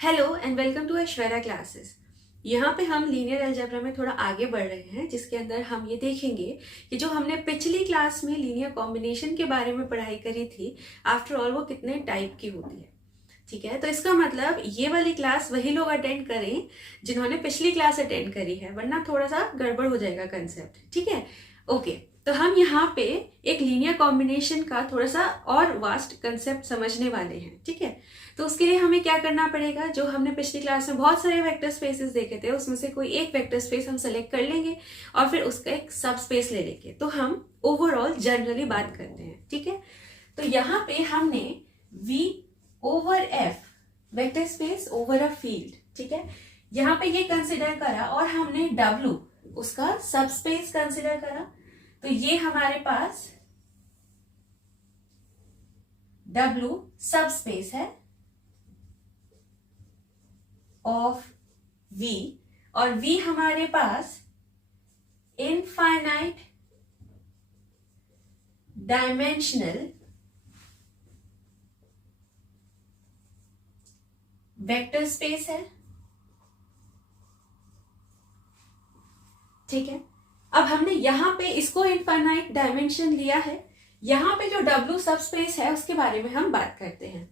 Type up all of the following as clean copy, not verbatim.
Hello and welcome to Aishwarya classes. यहाँ पे हम लीनियर अलजेब्रा में थोड़ा आगे बढ़ रहे हैं, जिसके अंदर हम ये देखेंगे कि जो हमने पिछली क्लास में लीनियर कॉम्बिनेशन के बारे में पढ़ाई करी थी, आफ्टर ऑल वो कितने टाइप की होती है। ठीक है, तो इसका मतलब ये वाली क्लास वही लोग अटेंड करें जिन्होंने पिछली क्लास अटेंड करी है, वरना थोड़ा सा गड़बड़ हो जाएगा कंसेप्ट। ठीक है, ओके। तो हम यहाँ पे एक लीनियर कॉम्बिनेशन का थोड़ा सा और वास्ट कंसेप्ट समझने वाले हैं। ठीक है, तो उसके लिए हमें क्या करना पड़ेगा, जो हमने पिछली क्लास में बहुत सारे वेक्टर स्पेसेस देखे थे, उसमें से कोई एक वेक्टर स्पेस हम सेलेक्ट कर लेंगे और फिर उसका एक सब स्पेस ले लेंगे। तो हम ओवरऑल जनरली बात करते हैं। ठीक है, तो यहाँ पे हमने V over F vector space over a field, ठीक है, यहाँ पे ये कंसिडर करा और हमने W उसका सब स्पेस कंसिडर करा। तो ये हमारे पास W सब स्पेस है ऑफ V, और V हमारे पास इनफाइनाइट डायमेंशनल वेक्टर स्पेस है। ठीक है, अब हमने यहां पे इसको इनफाइनाइट डायमेंशन लिया है। यहां पे जो W सब स्पेस है उसके बारे में हम बात करते हैं।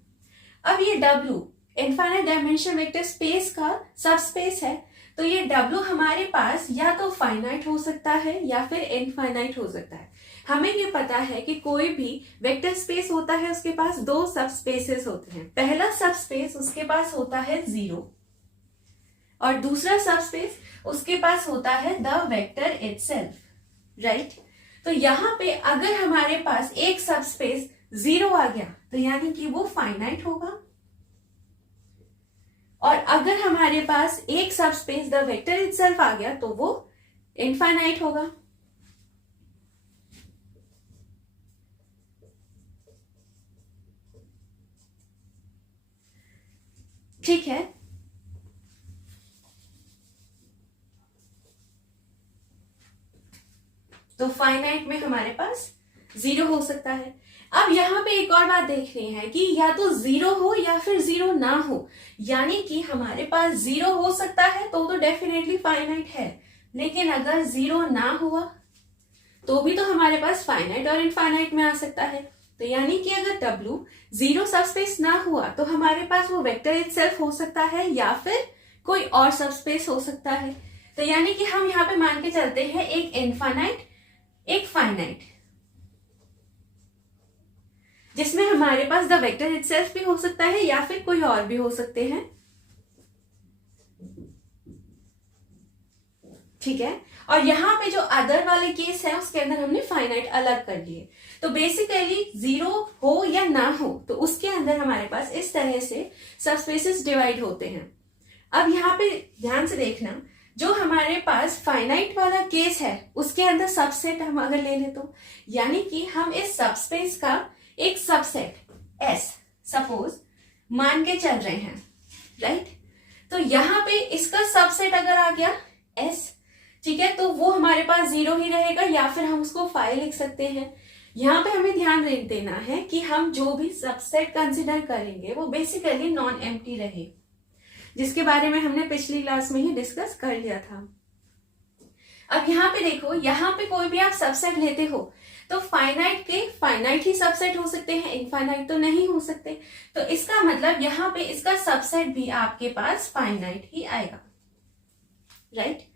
अब ये W infinite dimension vector space का सब स्पेस है, तो ये W हमारे पास या तो फाइनाइट हो सकता है या फिर इनफाइनाइट हो सकता है। हमें ये पता है कि कोई भी वेक्टर स्पेस होता है उसके पास दो सब स्पेसेस होते हैं। पहला सब स्पेस उसके पास होता है 0 और दूसरा सब स्पेस उसके पास होता है द वेक्टर इटसेल्फ, राइट। तो यहां पे अगर हमारे पास एक सब स्पेस 0 आ गया तो यानी कि वो फाइनाइट होगा, और अगर हमारे पास एक सब स्पेस द वेक्टर इटसेल्फ आ गया तो वो इनफाइनाइट होगा। ठीक है, तो फाइनाइट में हमारे पास 0 हो सकता है। अब यहां पे एक और बात देखनी है कि या तो 0 हो या फिर 0 ना हो, यानी कि हमारे पास 0 हो सकता है तो डेफिनेटली फाइनाइट है, लेकिन अगर 0 ना हुआ तो भी तो हमारे पास फाइनाइट और इनफाइनाइट में आ सकता है। तो यानी कि अगर W 0 सबस्पेस ना हुआ तो हमारे पास वो वेक्टर इटसेल्फ हो सकता है या फिर कोई और सबस्पेस हो सकता है। तो यानी कि हम यहाँ पे मान के चलते हैं एक इनफाइनाइट एक फाइनाइट, जिसमें हमारे पास द वेक्टर इटसेल्फ भी हो सकता है या फिर कोई और भी हो सकते हैं। ठीक है, और यहां पे जो अदर वाले केस है उसके अंदर हमने फाइनाइट अलग कर लिए। तो बेसिकली 0 हो या ना हो तो उसके अंदर हमारे पास इस तरह से सबस्पेसेस डिवाइड होते हैं। अब यहाँ पे ध्यान से देखना, जो हमारे पास फाइनाइट वाला केस है उसके अंदर सबसेट हम अगर ले लें तो यानी कि हम इस सबस्पेस का एक सबसेट S सपोज मान के चल रहे हैं, राइट। तो यहां पे इसका सबसेट अगर आ गया S, ठीक है, तो वो हमारे पास 0 ही रहेगा या फिर हम उसको 5 लिख सकते हैं। यहां पे हमें ध्यान देना है कि हम जो भी सबसेट कंसिडर करेंगे वो बेसिकली नॉन एम्प्टी रहे, जिसके बारे में हमने पिछली क्लास में ही डिस्कस कर लिया था। अब यहाँ पे देखो, यहाँ पे कोई भी आप सबसेट लेते हो तो फाइनाइट के फाइनाइट ही सबसेट हो सकते हैं, इनफाइनाइट तो नहीं हो सकते। तो इसका मतलब यहाँ पे इसका सबसेट भी आपके पास फाइनाइट ही आएगा, राइट।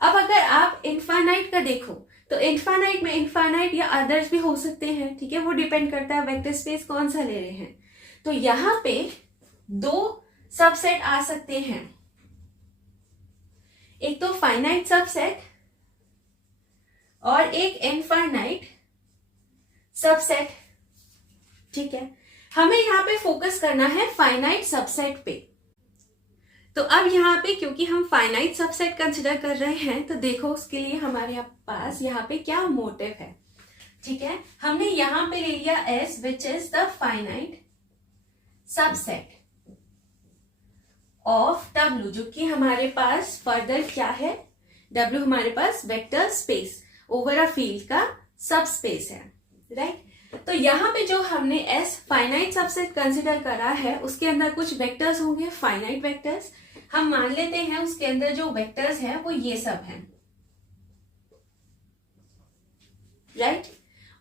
अब अगर आप इनफाइनाइट का देखो तो इनफाइनाइट में इनफाइनाइट या अदर्स भी हो सकते हैं, ठीक है, वो डिपेंड करता है वेक्टर स्पेस कौन सा ले रहे हैं। तो यहाँ पे दो सबसेट आ सकते हैं, एक तो फाइनाइट सबसेट और एक इनफाइनाइट सबसेट। ठीक है, हमें यहाँ पे फोकस करना है फाइनाइट सबसेट पे। तो अब यहाँ पे क्योंकि हम फाइनाइट सबसेट कंसिडर कर रहे हैं तो देखो उसके लिए हमारे पास यहाँ पे क्या मोटिव है। ठीक है, हमने यहाँ पे ले लिया S which is the finite subset of W, जो कि हमारे पास फर्दर क्या है, W हमारे पास vector space over a field का सब स्पेस है, राइट। तो यहाँ पे जो हमने एस फाइनाइट सबसेट कंसिडर करा है उसके अंदर कुछ वेक्टर्स होंगे, फाइनाइट वेक्टर्स। हम मान लेते हैं उसके अंदर जो वेक्टर्स हैं वो ये सब हैं, राइट।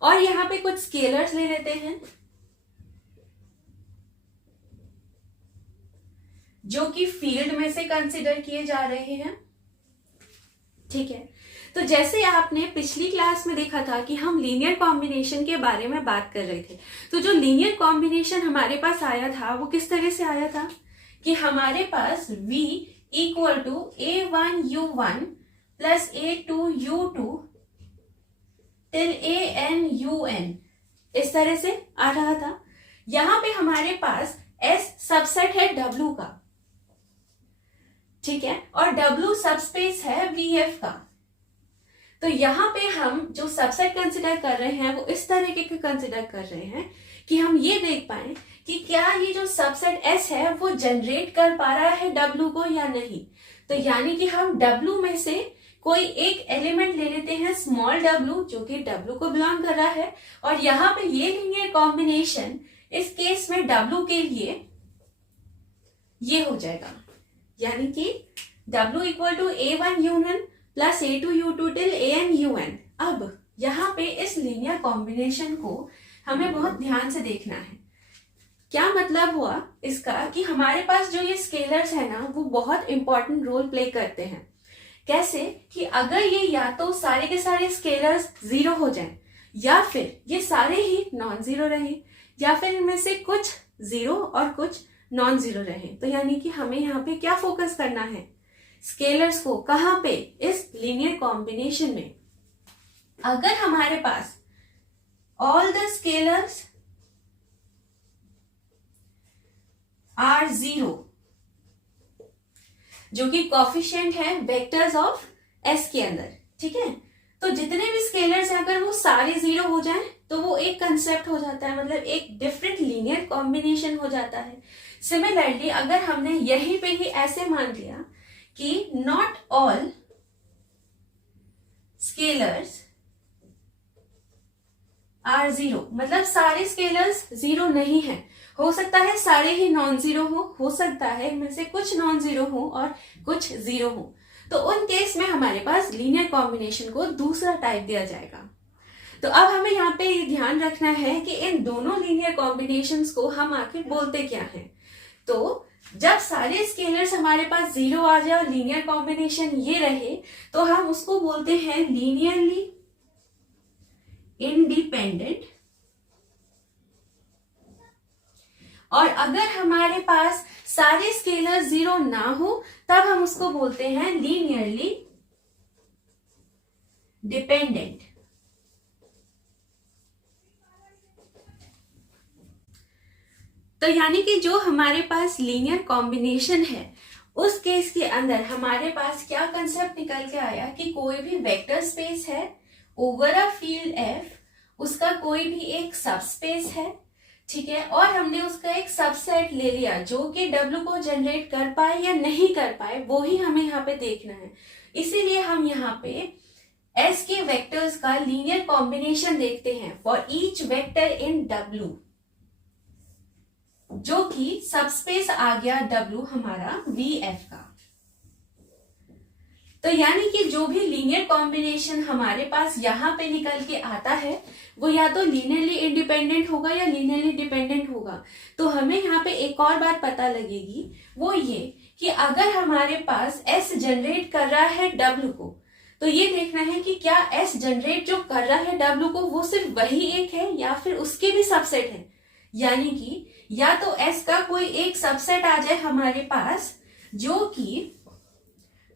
और यहाँ पे कुछ स्केलर्स ले लेते हैं जो कि फील्ड में से कंसिडर किए जा रहे हैं, ठीक है। तो जैसे आपने पिछली क्लास में देखा था कि हम लीनियर कॉम्बिनेशन के बारे में बात कर रहे थे, तो जो लीनियर कॉम्बिनेशन हमारे पास आया था वो किस तरह से आया था कि हमारे पास v equal to a1u1 plus a2u2 till an इस तरह से आ रहा था। यहां पे हमारे पास S सबसेट है W का, ठीक है, और W सबस्पेस है VF का। तो यहाँ पे हम जो सबसेट कंसिडर कर रहे हैं वो इस तरीके के कंसिडर कर रहे हैं कि हम ये देख पाए कि क्या ये जो सबसेट S है वो जनरेट कर पा रहा है W को या नहीं। तो यानी कि हम W में से कोई एक एलिमेंट ले लेते हैं स्मॉल w जो कि W को बिलोंग कर रहा है, और यहाँ पे ये लीनियर कॉम्बिनेशन इस केस में W के लिए ये हो जाएगा, यानी कि W equal to a1u1 plus a2u2 till an अब यहाँ पे इस लीनियर कॉम्बिनेशन को हमें बहुत ध्यान से देखना है। क्या मतलब हुआ इसका कि हमारे पास जो ये स्केलर्स है ना वो बहुत इंपॉर्टेंट रोल प्ले करते हैं। कैसे कि अगर ये या तो सारे के सारे स्केलर्स जीरो हो जाएं, या फिर ये सारे ही नॉन जीरो रहे, या फिर इनमें से कुछ जीरो और कुछ नॉन जीरो रहे। तो यानी कि हमें यहाँ पे क्या फोकस करना है, स्केलर्स को। कहां पे, इस लीनियर कॉम्बिनेशन में। अगर हमारे पास all the scalars are zero, जो कि कॉफिशिएंट है वेक्टर्स ऑफ एस के अंदर, ठीक है, तो जितने भी स्केलर्स हैं अगर वो सारे जीरो हो जाएं तो वो एक कंसेप्ट हो जाता है, मतलब एक डिफरेंट लीनियर कॉम्बिनेशन हो जाता है। सिमिलरली अगर हमने यहीं पे ही ऐसे मान लिया कि not all scalars are zero, मतलब सारे स्केलर्स जीरो नहीं है, हो सकता है सारे ही नॉन जीरो हो सकता है इनमें से कुछ नॉन जीरो हो और कुछ जीरो हो, तो उन केस में हमारे पास लीनियर कॉम्बिनेशन को दूसरा टाइप दिया जाएगा। तो अब हमें यहाँ पे ये ध्यान रखना है कि इन दोनों लीनियर कॉम्बिनेशंस को हम आखिर बोलते क्या हैं। तो जब सारे स्केलर्स हमारे पास जीरो आ जाए और लीनियर कॉम्बिनेशन ये रहे तो हम उसको बोलते हैं लीनियरली इंडिपेंडेंट, और अगर हमारे पास सारे स्केलर जीरो ना हो तब हम उसको बोलते हैं लीनियरली डिपेंडेंट। तो यानी कि जो हमारे पास लीनियर कॉम्बिनेशन है उस केस के अंदर हमारे पास क्या कंसेप्ट निकल के आया कि कोई भी वेक्टर स्पेस है ओवर अ फील्ड एफ, उसका कोई भी एक सबस्पेस है, ठीक है, और हमने उसका एक सबसेट ले लिया जो कि W को जनरेट कर पाए या नहीं कर पाए वो ही हमें यहाँ पे देखना है। इसीलिए हम यहाँ पे S के वेक्टर्स का लीनियर कॉम्बिनेशन देखते हैं for each vector in W, जो कि सबस्पेस आ गया W हमारा VF का। तो यानी कि जो भी लीनियर कॉम्बिनेशन हमारे पास यहाँ पे निकल के आता है वो या तो लीनियरली इंडिपेंडेंट होगा या लीनियरली डिपेंडेंट होगा। तो हमें यहाँ पे एक और बात पता लगेगी, वो ये कि अगर हमारे पास S जनरेट कर रहा है W को, तो ये देखना है कि क्या S जनरेट जो कर रहा है W को वो सिर्फ वही एक है या फिर उसके भी सबसेट है। यानी कि या तो S का कोई एक सबसेट आ जाए हमारे पास जो कि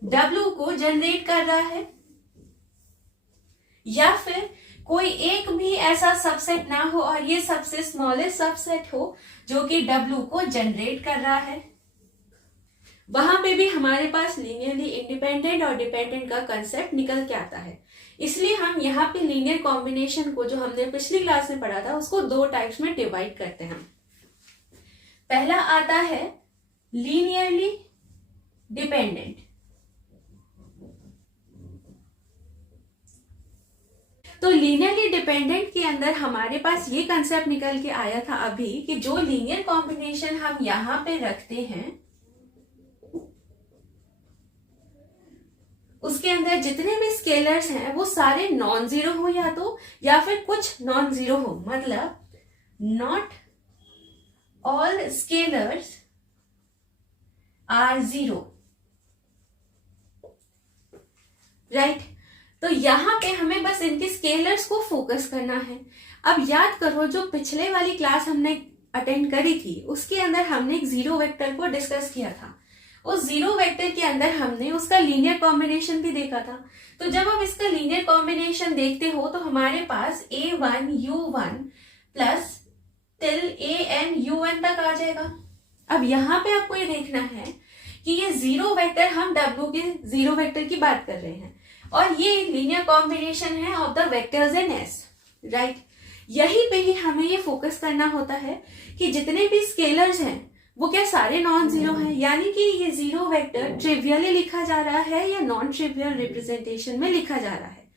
W को जनरेट कर रहा है, या फिर कोई एक भी ऐसा सबसेट ना हो और ये सबसे स्मॉलेस्ट सबसेट हो जो कि W को जनरेट कर रहा है। वहां पे भी हमारे पास लीनियरली इंडिपेंडेंट और डिपेंडेंट का कंसेप्ट निकल के आता है। इसलिए हम यहाँ पे लीनियर कॉम्बिनेशन को जो हमने पिछली क्लास में पढ़ा था उसको दो टाइप्स में डिवाइड करते हैं। पहला आता है लीनियरली डिपेंडेंट। तो लीनियरली डिपेंडेंट के अंदर हमारे पास ये कंसेप्ट निकल के आया था अभी कि जो लीनियर कॉम्बिनेशन हम यहां पे रखते हैं उसके अंदर जितने भी स्केलर्स हैं वो सारे नॉन जीरो हो या फिर कुछ नॉन जीरो हो, मतलब not all scalars are zero, right. तो यहां पे हमें बस इनके स्केलर्स को फोकस करना है। अब याद करो जो पिछले वाली क्लास हमने अटेंड करी थी उसके अंदर हमने एक जीरो वेक्टर को डिस्कस किया था। उस जीरो वेक्टर के अंदर हमने उसका लीनियर कॉम्बिनेशन भी देखा था। तो जब हम इसका लीनियर कॉम्बिनेशन देखते हो तो हमारे पास a1 u1 plus till an un तक आ जाएगा। अब यहाँ पे आपको ये देखना है कि ये जीरो वेक्टर, हम w के जीरो वेक्टर की बात कर रहे हैं और ये लीनियर कॉम्बिनेशन है of the vectors in S, right. यहीं पे ही हमें ये फोकस करना होता है कि जितने भी स्केलर्स हैं वो क्या सारे नॉन जीरो हैं, यानी कि ये जीरो वेक्टर ट्रिवियली लिखा जा रहा है या नॉन ट्रिवियल रिप्रेजेंटेशन में लिखा जा रहा है।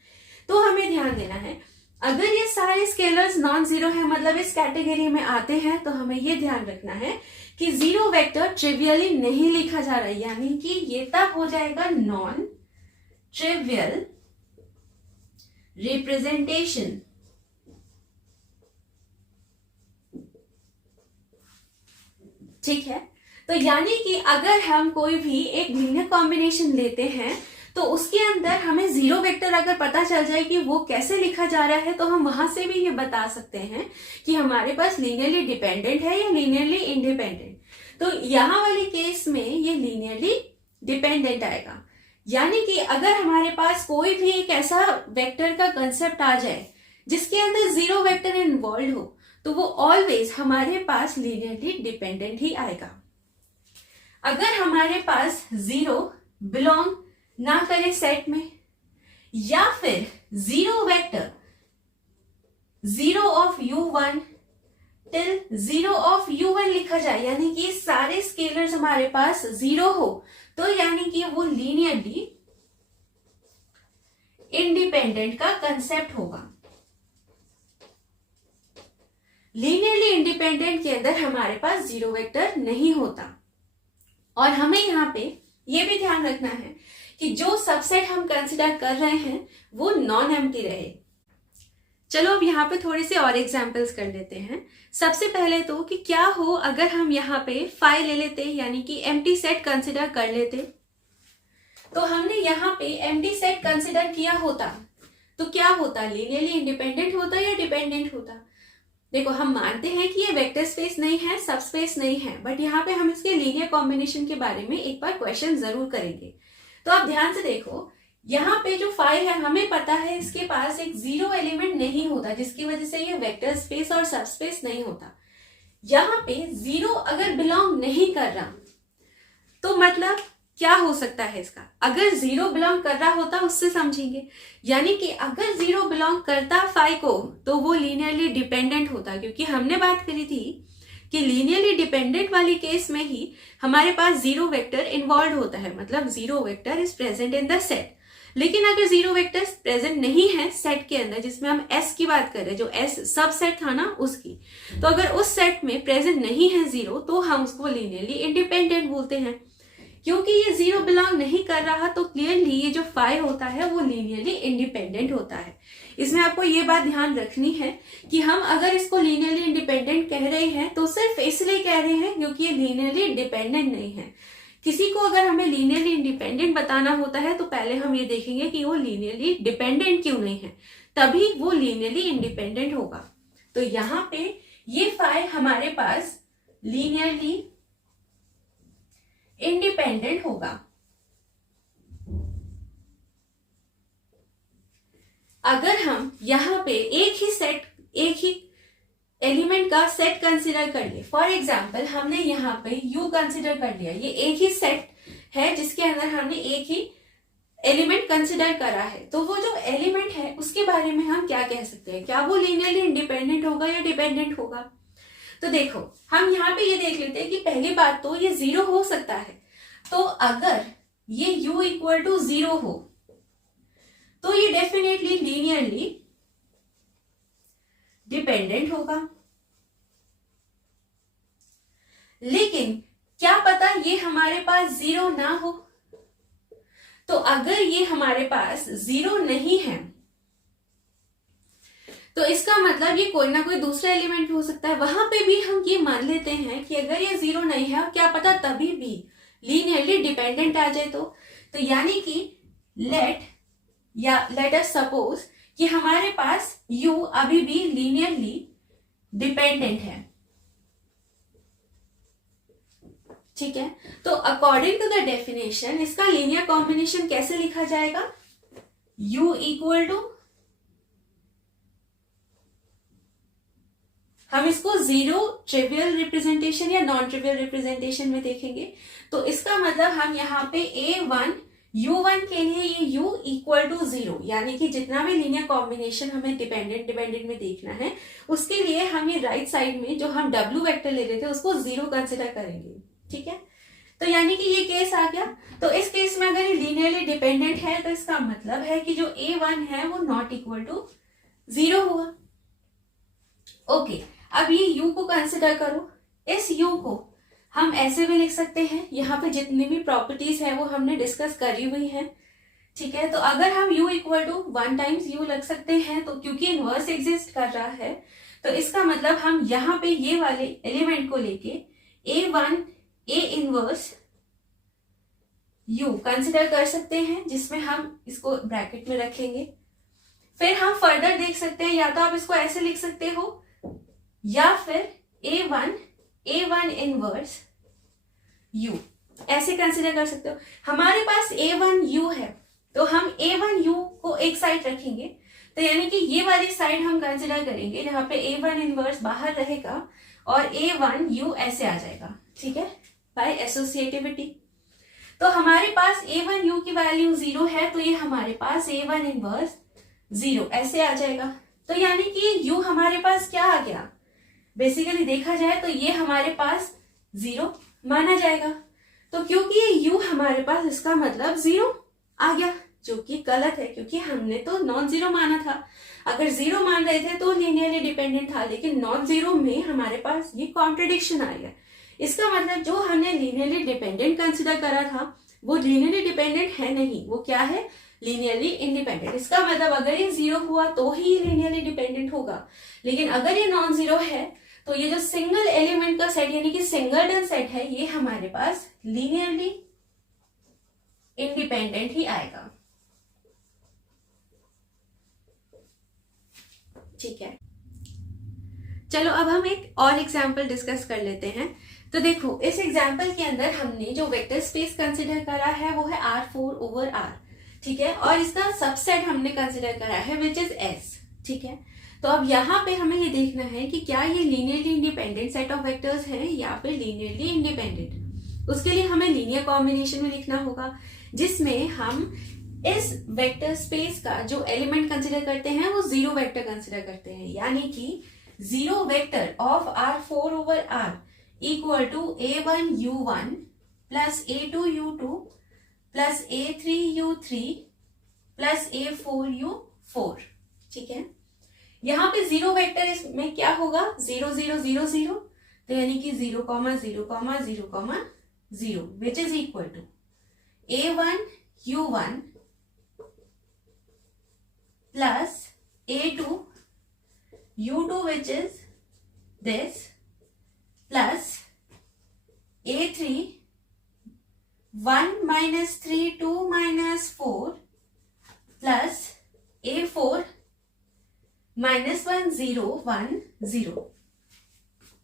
तो हमें ध्यान देना है अगर ये सारे स्केलर्स नॉन जीरो है मतलब इस कैटेगरी में आते हैं तो हमें ये ध्यान रखना है कि जीरो वेक्टर ट्रिवियली नहीं लिखा जा रहा है, यानी कि ये तब हो जाएगा नॉन ट्रिवियल रिप्रेजेंटेशन। ठीक है, तो यानी कि अगर हम कोई भी एक लीनियर कॉम्बिनेशन लेते हैं तो उसके अंदर हमें जीरो वेक्टर अगर पता चल जाए कि वो कैसे लिखा जा रहा है तो हम वहां से भी ये बता सकते हैं कि हमारे पास लीनियरली डिपेंडेंट है या लीनियरली इंडिपेंडेंट। तो यहां वाले केस में ये लीनियरली डिपेंडेंट आएगा, यानी कि अगर हमारे पास कोई भी एक ऐसा वेक्टर का कंसेप्ट आ जाए जिसके अंदर जीरो वेक्टर इन्वॉल्व हो तो वो ऑलवेज हमारे पास लीनियरली डिपेंडेंट ही आएगा। अगर हमारे पास जीरो बिलोंग ना करे सेट में या फिर zero vector zero of u1 till zero of u1 लिखा जाए, यानी कि सारे स्केलर्स हमारे पास जीरो हो तो यानी कि वो लीनियरली इंडिपेंडेंट का कंसेप्ट होगा। लीनियरली इंडिपेंडेंट के अंदर हमारे पास जीरो वेक्टर नहीं होता और हमें यहाँ पे ये भी ध्यान रखना है कि जो सबसेट हम कंसिडर कर रहे हैं वो नॉन एम्प्टी रहे। चलो अब यहाँ पे थोड़े से और एग्जांपल्स कर लेते हैं। सबसे पहले तो कि क्या हो अगर हम यहाँ पे फाई ले लेते यानी कि एम्प्टी सेट कंसिडर कर लेते, तो हमने यहाँ पे एम्प्टी सेट कंसिडर किया होता तो क्या होता, लीनियरली इंडिपेंडेंट होता या डिपेंडेंट होता। देखो हम मानते हैं कि ये वेक्टर स्पेस नहीं है, सब स्पेस नहीं है, बट यहाँ पे हम इसके लीनियर कॉम्बिनेशन के बारे में एक बार क्वेश्चन जरूर करेंगे। तो आप ध्यान से देखो यहाँ पे जो फाई है हमें पता है इसके पास एक जीरो एलिमेंट नहीं होता जिसकी वजह से ये वेक्टर स्पेस और सब स्पेस नहीं होता। यहाँ पे जीरो अगर बिलोंग नहीं कर रहा तो मतलब क्या हो सकता है इसका, अगर जीरो बिलोंग कर रहा होता उससे समझेंगे, यानी कि अगर जीरो बिलोंग करता फाई को तो वो लीनियरली डिपेंडेंट होता, क्योंकि हमने बात करी थी कि लीनियरली डिपेंडेंट वाली केस में ही हमारे पास जीरो वेक्टर इन्वॉल्व होता है, मतलब zero vector is present in the set. लेकिन अगर जीरो वेक्टर प्रेजेंट नहीं है सेट के अंदर, जिसमें हम एस की बात कर रहे हैं, जो एस सब सेट था ना उसकी, तो अगर उस सेट में प्रेजेंट नहीं है जीरो तो हम उसको लीनियरली इंडिपेंडेंट बोलते हैं। क्योंकि ये जीरो बिलोंग नहीं कर रहा तो क्लियरली ये जो फाई होता है वो लीनियरली इंडिपेंडेंट होता है। इसमें आपको ये बात ध्यान रखनी है कि हम अगर इसको लीनियरली इंडिपेंडेंट कह रहे हैं तो सिर्फ इसलिए कह रहे हैं क्योंकि ये लीनियरली डिपेंडेंट नहीं है। किसी को अगर हमें लीनियरली इंडिपेंडेंट बताना होता है तो पहले हम ये देखेंगे कि वो लीनियरली डिपेंडेंट क्यों नहीं है, तभी वो लीनियरली इंडिपेंडेंट होगा। तो यहाँ पे ये फाई हमारे पास लीनियरली इंडिपेंडेंट होगा। अगर हम यहाँ पे एक ही एलिमेंट का सेट कंसिडर कर लिए, फॉर एग्जाम्पल हमने यहाँ पे U कंसिडर कर लिया, ये एक ही सेट है जिसके अंदर हमने एक ही एलिमेंट कंसिडर करा है, तो वो जो एलिमेंट है उसके बारे में हम क्या कह सकते हैं, क्या वो लीनियरली इंडिपेंडेंट होगा या डिपेंडेंट होगा। तो देखो हम यहाँ पे ये देख लेते हैं कि पहली बात तो ये जीरो हो सकता है, तो अगर ये U इक्वल टू जीरो हो तो ये डेफिनेटली लीनियरली डिपेंडेंट होगा। लेकिन क्या पता ये हमारे पास जीरो ना हो। तो अगर ये हमारे पास जीरो नहीं है तो इसका मतलब ये कोई ना कोई दूसरा एलिमेंट हो सकता है। वहां पे भी हम ये मान लेते हैं कि अगर ये जीरो नहीं है, क्या पता तभी भी लीनियरली डिपेंडेंट आ जाए। तो यानी कि लेट अस सपोज कि हमारे पास u अभी भी लीनियरली डिपेंडेंट है, ठीक है। तो अकॉर्डिंग टू द डेफिनेशन इसका लीनियर कॉम्बिनेशन कैसे लिखा जाएगा? u इक्वल टू, हम इसको जीरो ट्रिवियल रिप्रेजेंटेशन या नॉन ट्रिवियल रिप्रेजेंटेशन में देखेंगे। तो इसका मतलब हम यहाँ पे a1 u1 के लिए ये u इक्वल टू जीरो, यानी कि जितना भी लीनियर कॉम्बिनेशन हमें डिपेंडेंट में देखना है उसके लिए हम ये राइट साइड में जो हम w वेक्टर ले रहे थे उसको जीरो कंसिडर करेंगे, ठीक है। तो यानी कि ये केस आ गया। तो इस केस में अगर ये लीनियरली डिपेंडेंट है तो इसका मतलब है कि जो a1 है वो नॉट इक्वल टू जीरो हुआ। ओके, अब ये u को कंसिडर करो। इस u को हम ऐसे भी लिख सकते हैं, यहाँ पे जितनी भी प्रॉपर्टीज है वो हमने डिस्कस करी हुई है, ठीक है। तो अगर हम u equal to 1 times u लग सकते हैं, तो क्योंकि इनवर्स एग्जिस्ट कर रहा है तो इसका मतलब हम यहाँ पे ये वाले एलिमेंट को लेके a1 a inverse u consider कर सकते हैं, जिसमें हम इसको ब्रैकेट में रखेंगे। फिर हम फर्दर देख सकते हैं, या तो आप इसको ऐसे लिख सकते हो या फिर a1 इनवर्स u ऐसे कंसिडर कर सकते हो। हमारे पास a1 u है तो हम a1 u को एक साइड रखेंगे, तो यानी कि ये वाली साइड हम कंसिडर करेंगे जहां पे a1 इनवर्स बाहर रहेगा और a1 u ऐसे आ जाएगा, ठीक है, बाय एसोसिएटिविटी। तो हमारे पास a1 u की वैल्यू जीरो है, तो ये हमारे पास a1 इनवर्स जीरो ऐसे आ जाएगा। तो यानी कि u हमारे पास क्या आ गया? बेसिकली देखा जाए तो ये हमारे पास जीरो माना जाएगा। तो क्योंकि ये u हमारे पास, इसका मतलब जीरो आ गया, जो कि गलत है क्योंकि हमने तो नॉन जीरो माना था। अगर जीरो मान रहे थे तो लीनियरली डिपेंडेंट था, लेकिन नॉन जीरो में हमारे पास ये कॉन्ट्रडिक्शन आ गया। इसका मतलब जो हमने लीनियरली डिपेंडेंट कंसिडर करा था वो लीनियरली डिपेंडेंट है नहीं, वो क्या है? Linearly independent. इसका मतलब अगर ये जीरो हुआ तो ही लीनियरली डिपेंडेंट होगा, लेकिन अगर ये नॉन जीरो है तो ये जो सिंगल एलिमेंट का सेट यानी कि सिंगलटन सेट है ये हमारे पास लीनियरली इंडिपेंडेंट ही आएगा, ठीक है। चलो अब हम एक और एग्जांपल डिस्कस कर लेते हैं। तो देखो इस एग्जांपल के अंदर हमने जो वेक्टर स्पेस कंसिडर करा है वो है R4 ओवर R, ठीक है, और इसका सबसेट हमने कंसिडर करा है विच इज S, ठीक है। तो अब यहाँ पे हमें ये देखना है कि क्या ये linearly independent set of vectors है या फिर लीनियरली इंडिपेंडेंट। उसके लिए हमें लीनियर कॉम्बिनेशन में लिखना होगा, जिसमें हम इस वेक्टर स्पेस का जो एलिमेंट कंसिडर करते हैं वो जीरो वेक्टर कंसिडर करते हैं, यानी कि zero vector of R4 over R equal to a1 u1 plus a2 u2 plus a3 u3 plus a4 u4, ठीक है। यहाँ पे जीरो वेक्टर इसमें क्या होगा? 0 0 0 0, तो यानी कि 0 0 0 0 which is equal to a1 u1 plus a2 u2 which is this plus a3 1 minus 3 2 minus 4 plus a4 -1 0 1 0,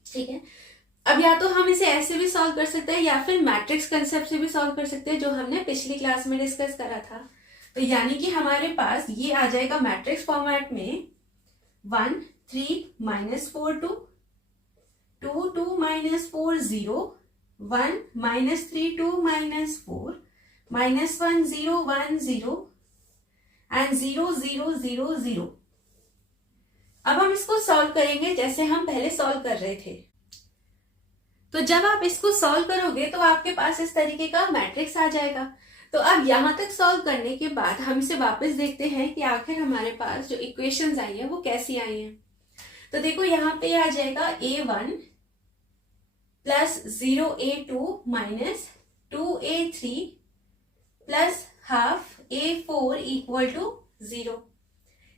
ठीक है। अब या तो हम इसे ऐसे भी सॉल्व कर सकते हैं या फिर मैट्रिक्स कंसेप्ट से भी सॉल्व कर सकते हैं, जो हमने पिछली क्लास में डिस्कस करा था। तो यानी कि हमारे पास ये आ जाएगा मैट्रिक्स फॉर्मेट में 1 3 -4 2 2 2 -4 0 1 -3 2 -4 -1 0 1 0 एंड 0 0 0 0। अब हम इसको सॉल्व करेंगे जैसे हम पहले सॉल्व कर रहे थे। तो जब आप इसको सॉल्व करोगे तो आपके पास इस तरीके का मैट्रिक्स आ जाएगा। तो अब यहां तक सॉल्व करने के बाद हम इसे वापस देखते हैं कि आखिर हमारे पास जो इक्वेशंस आई है वो कैसी आई हैं। तो देखो यहाँ पे आ जाएगा A1 plus 0A2 minus 2A3 plus half A4 equal to 0।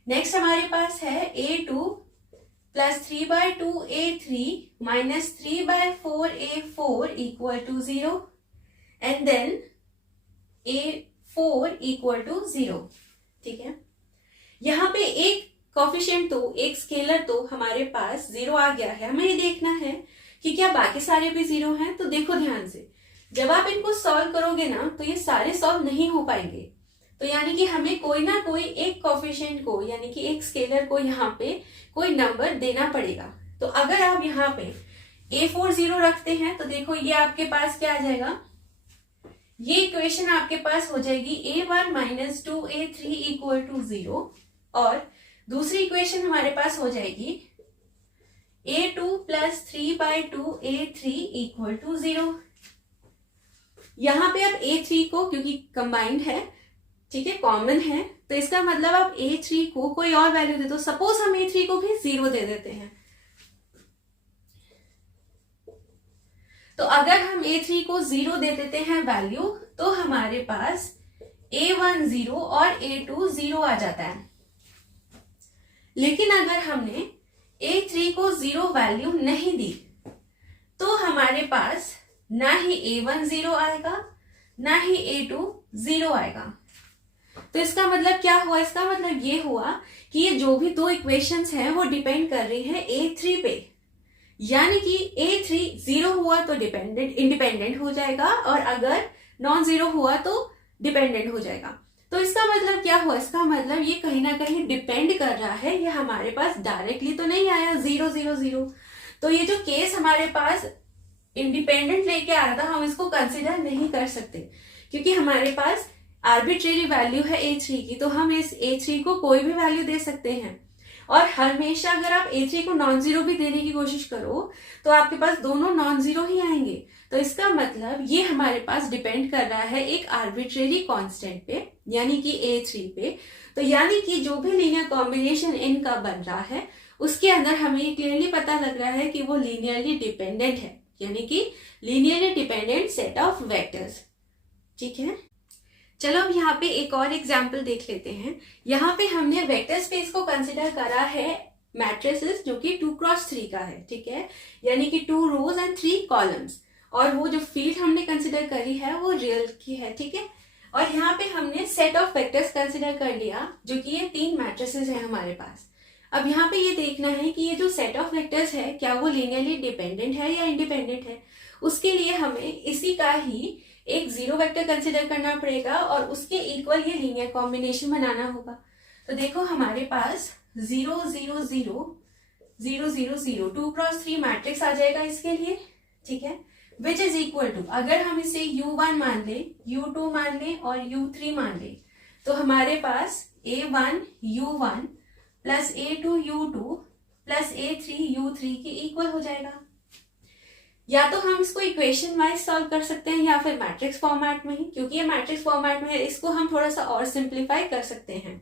Next हमारे पास है A2 plus 3/2A3 minus 3/4A4 equal to 0 and then A4 equal to 0। ठीक है, यहाँ पे एक कोफिशिएंट तो एक स्केलर तो हमारे पास 0 आ गया है। हमें ये देखना है कि क्या बाकी सारे भी 0 हैं। तो देखो ध्यान से, जब आप इनको सॉल्व करोगे ना तो ये सारे सॉल्व नहीं हो पाएंगे। तो यानी कि हमें कोई ना कोई एक कोफिशिएंट को यानी कि एक स्केलर को यहाँ पे कोई नंबर देना पड़ेगा। तो अगर आप यहाँ पे A4 0 रखते हैं तो देखो ये आपके पास क्या आ जाएगा, ये इक्वेशन आपके पास हो जाएगी A1 minus 2A3 equal to 0 और दूसरी इक्वेशन हमारे पास हो जाएगी A2 plus 3/2A3 equal to 0। यहाँ पे अब A3 को क्योंकि कंबाइंड है, ठीक है, कॉमन है, तो इसका मतलब आप A3 को कोई और वैल्यू दे दो। सपोज हम A3 को भी 0 दे देते हैं। तो अगर हम A3 को 0 दे देते हैं वैल्यू तो हमारे पास A1 0 और A2 0 आ जाता है। लेकिन अगर हमने A3 को 0 वैल्यू नहीं दी तो हमारे पास ना ही A1 0 आएगा ना ही A2 0 आएगा। तो इसका मतलब क्या हुआ, इसका मतलब ये हुआ कि ये जो भी दो इक्वेशंस हैं वो डिपेंड कर रही हैं A3 पे। यानी कि A3 0 हुआ तो इंडिपेंडेंट हो जाएगा और अगर नॉन 0 हुआ तो डिपेंडेंट हो जाएगा। तो इसका मतलब क्या हुआ, इसका मतलब ये कहीं ना कहीं डिपेंड कर रहा है। ये हमारे पास डायरेक्टली तो नहीं आया 0 0 0। तो ये जो केस हमारे पास इंडिपेंडेंट लेके आ रहा था हम इसको कंसिडर नहीं कर सकते क्योंकि हमारे पास आर्बिट्रेरी वैल्यू है A3 की। तो हम इस A3 को कोई भी वैल्यू दे सकते हैं और हमेशा अगर आप A3 को नॉन 0 भी देने की कोशिश करो तो आपके पास दोनों नॉन 0 ही आएंगे। तो इसका मतलब ये हमारे पास डिपेंड कर रहा है एक आर्बिट्रेरी कांस्टेंट पे यानी कि A3 पे। तो यानी कि जो भी लीनियर कॉम्बिनेशन इनका बन रहा है उसके अंदर हमें ये क्लियरली पता लग रहा है कि वो लीनियरली डिपेंडेंट है, यानी कि linearly dependent set of vectors. ठीक है, चलो अब यहाँ पे एक और एग्जाम्पल देख लेते हैं। यहाँ पे हमने वेक्टर स्पेस को कंसिडर करा है मैट्रिसेस जो कि 2x3 का है। ठीक है, यानी कि 2 रोज एंड 3 कॉलम्स, और वो जो फील्ड हमने कंसिडर करी है वो रियल की है। ठीक है, और यहाँ पे हमने सेट ऑफ वेक्टर्स कंसिडर कर लिया जो कि ये 3 मैट्रिसेस है हमारे पास। अब यहाँ पे ये देखना है कि ये जो सेट ऑफ वेक्टर्स है क्या वो लीनियरली डिपेंडेंट है या इंडिपेंडेंट है। उसके लिए हमें इसी का ही एक 0 वेक्टर कंसिडर करना पड़ेगा और उसके इक्वल ये लीनियर कॉम्बिनेशन बनाना होगा। तो देखो हमारे पास 0 0 0 0 0 0 2x3 मैट्रिक्स आ जाएगा इसके लिए। ठीक है, विच इज इक्वल टू, अगर हम इसे U1 मान ले, U2 मान ले और U3 मान ले तो हमारे पास A1 U1 plus A2 U2 plus A3 U3 के इक्वल हो जाएगा। या तो हम इसको इक्वेशन वाइज सॉल्व कर सकते हैं या फिर मैट्रिक्स फॉर्मेट में ही, क्योंकि ये मैट्रिक्स फॉर्मेट में है इसको हम थोड़ा सा और सिंप्लीफाई कर सकते हैं।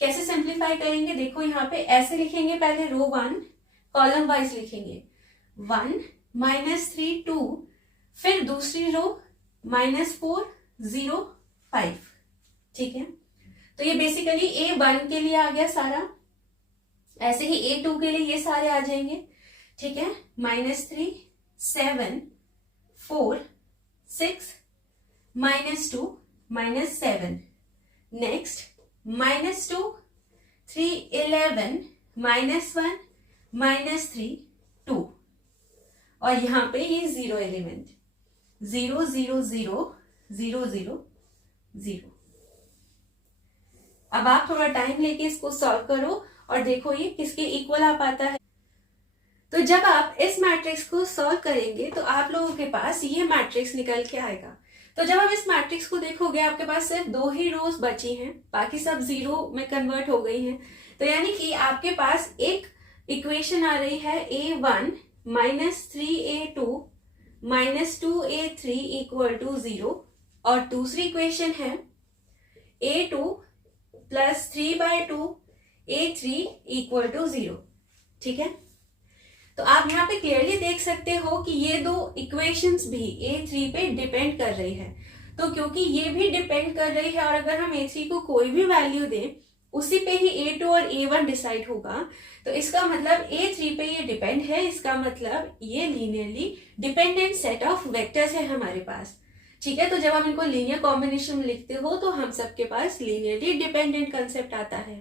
कैसे सिंप्लीफाई करेंगे, देखो यहाँ पे ऐसे लिखेंगे, पहले रो 1 कॉलम वाइज लिखेंगे 1 -3 2, फिर दूसरी रो -4 0 5। ठीक है, तो ये बेसिकली A1 के लिए आ गया सारा, ऐसे ही A2 के लिए ये सारे आ जाएंगे। ठीक है, -3 7 4 6 -2 -7, नेक्स्ट -2 3 11 -1 -3 2, और यहाँ पे ये 0 एलिमेंट 0 0 0 0 0 0। अब आप थोड़ा टाइम लेके इसको सॉल्व करो और देखो ये किसके इक्वल आ पाता है। तो जब आप इस मैट्रिक्स को सॉल्व करेंगे तो आप लोगों के पास ये मैट्रिक्स निकल के आएगा। तो जब आप इस मैट्रिक्स को देखोगे आपके पास सिर्फ 2 ही रोज बची हैं, बाकी सब 0 में कन्वर्ट हो गई हैं। तो यानी कि आपके पास एक इक्वेशन आ रही है A1 -3A2 -2A3 equal to 0, और दूसरी इक्वेशन है A2 plus 3/2 A3 equal to 0। ठीक है, तो आप यहाँ पे क्लियरली देख सकते हो कि ये दो इक्वेशंस भी A3 पे डिपेंड कर रही है। तो क्योंकि ये भी डिपेंड कर रही है और अगर हम A3 को कोई भी वैल्यू दें उसी पे ही A2 और A1 डिसाइड होगा, तो इसका मतलब A3 पे ये डिपेंड है, इसका मतलब ये linearly dependent set of vectors है हमारे पास। ठीक है, तो जब हम इनको लीनियर कॉम्बिनेशन में लिखते हो तो हम सबके पास लीनियरली डिपेंडेंट कंसेप्ट आता है।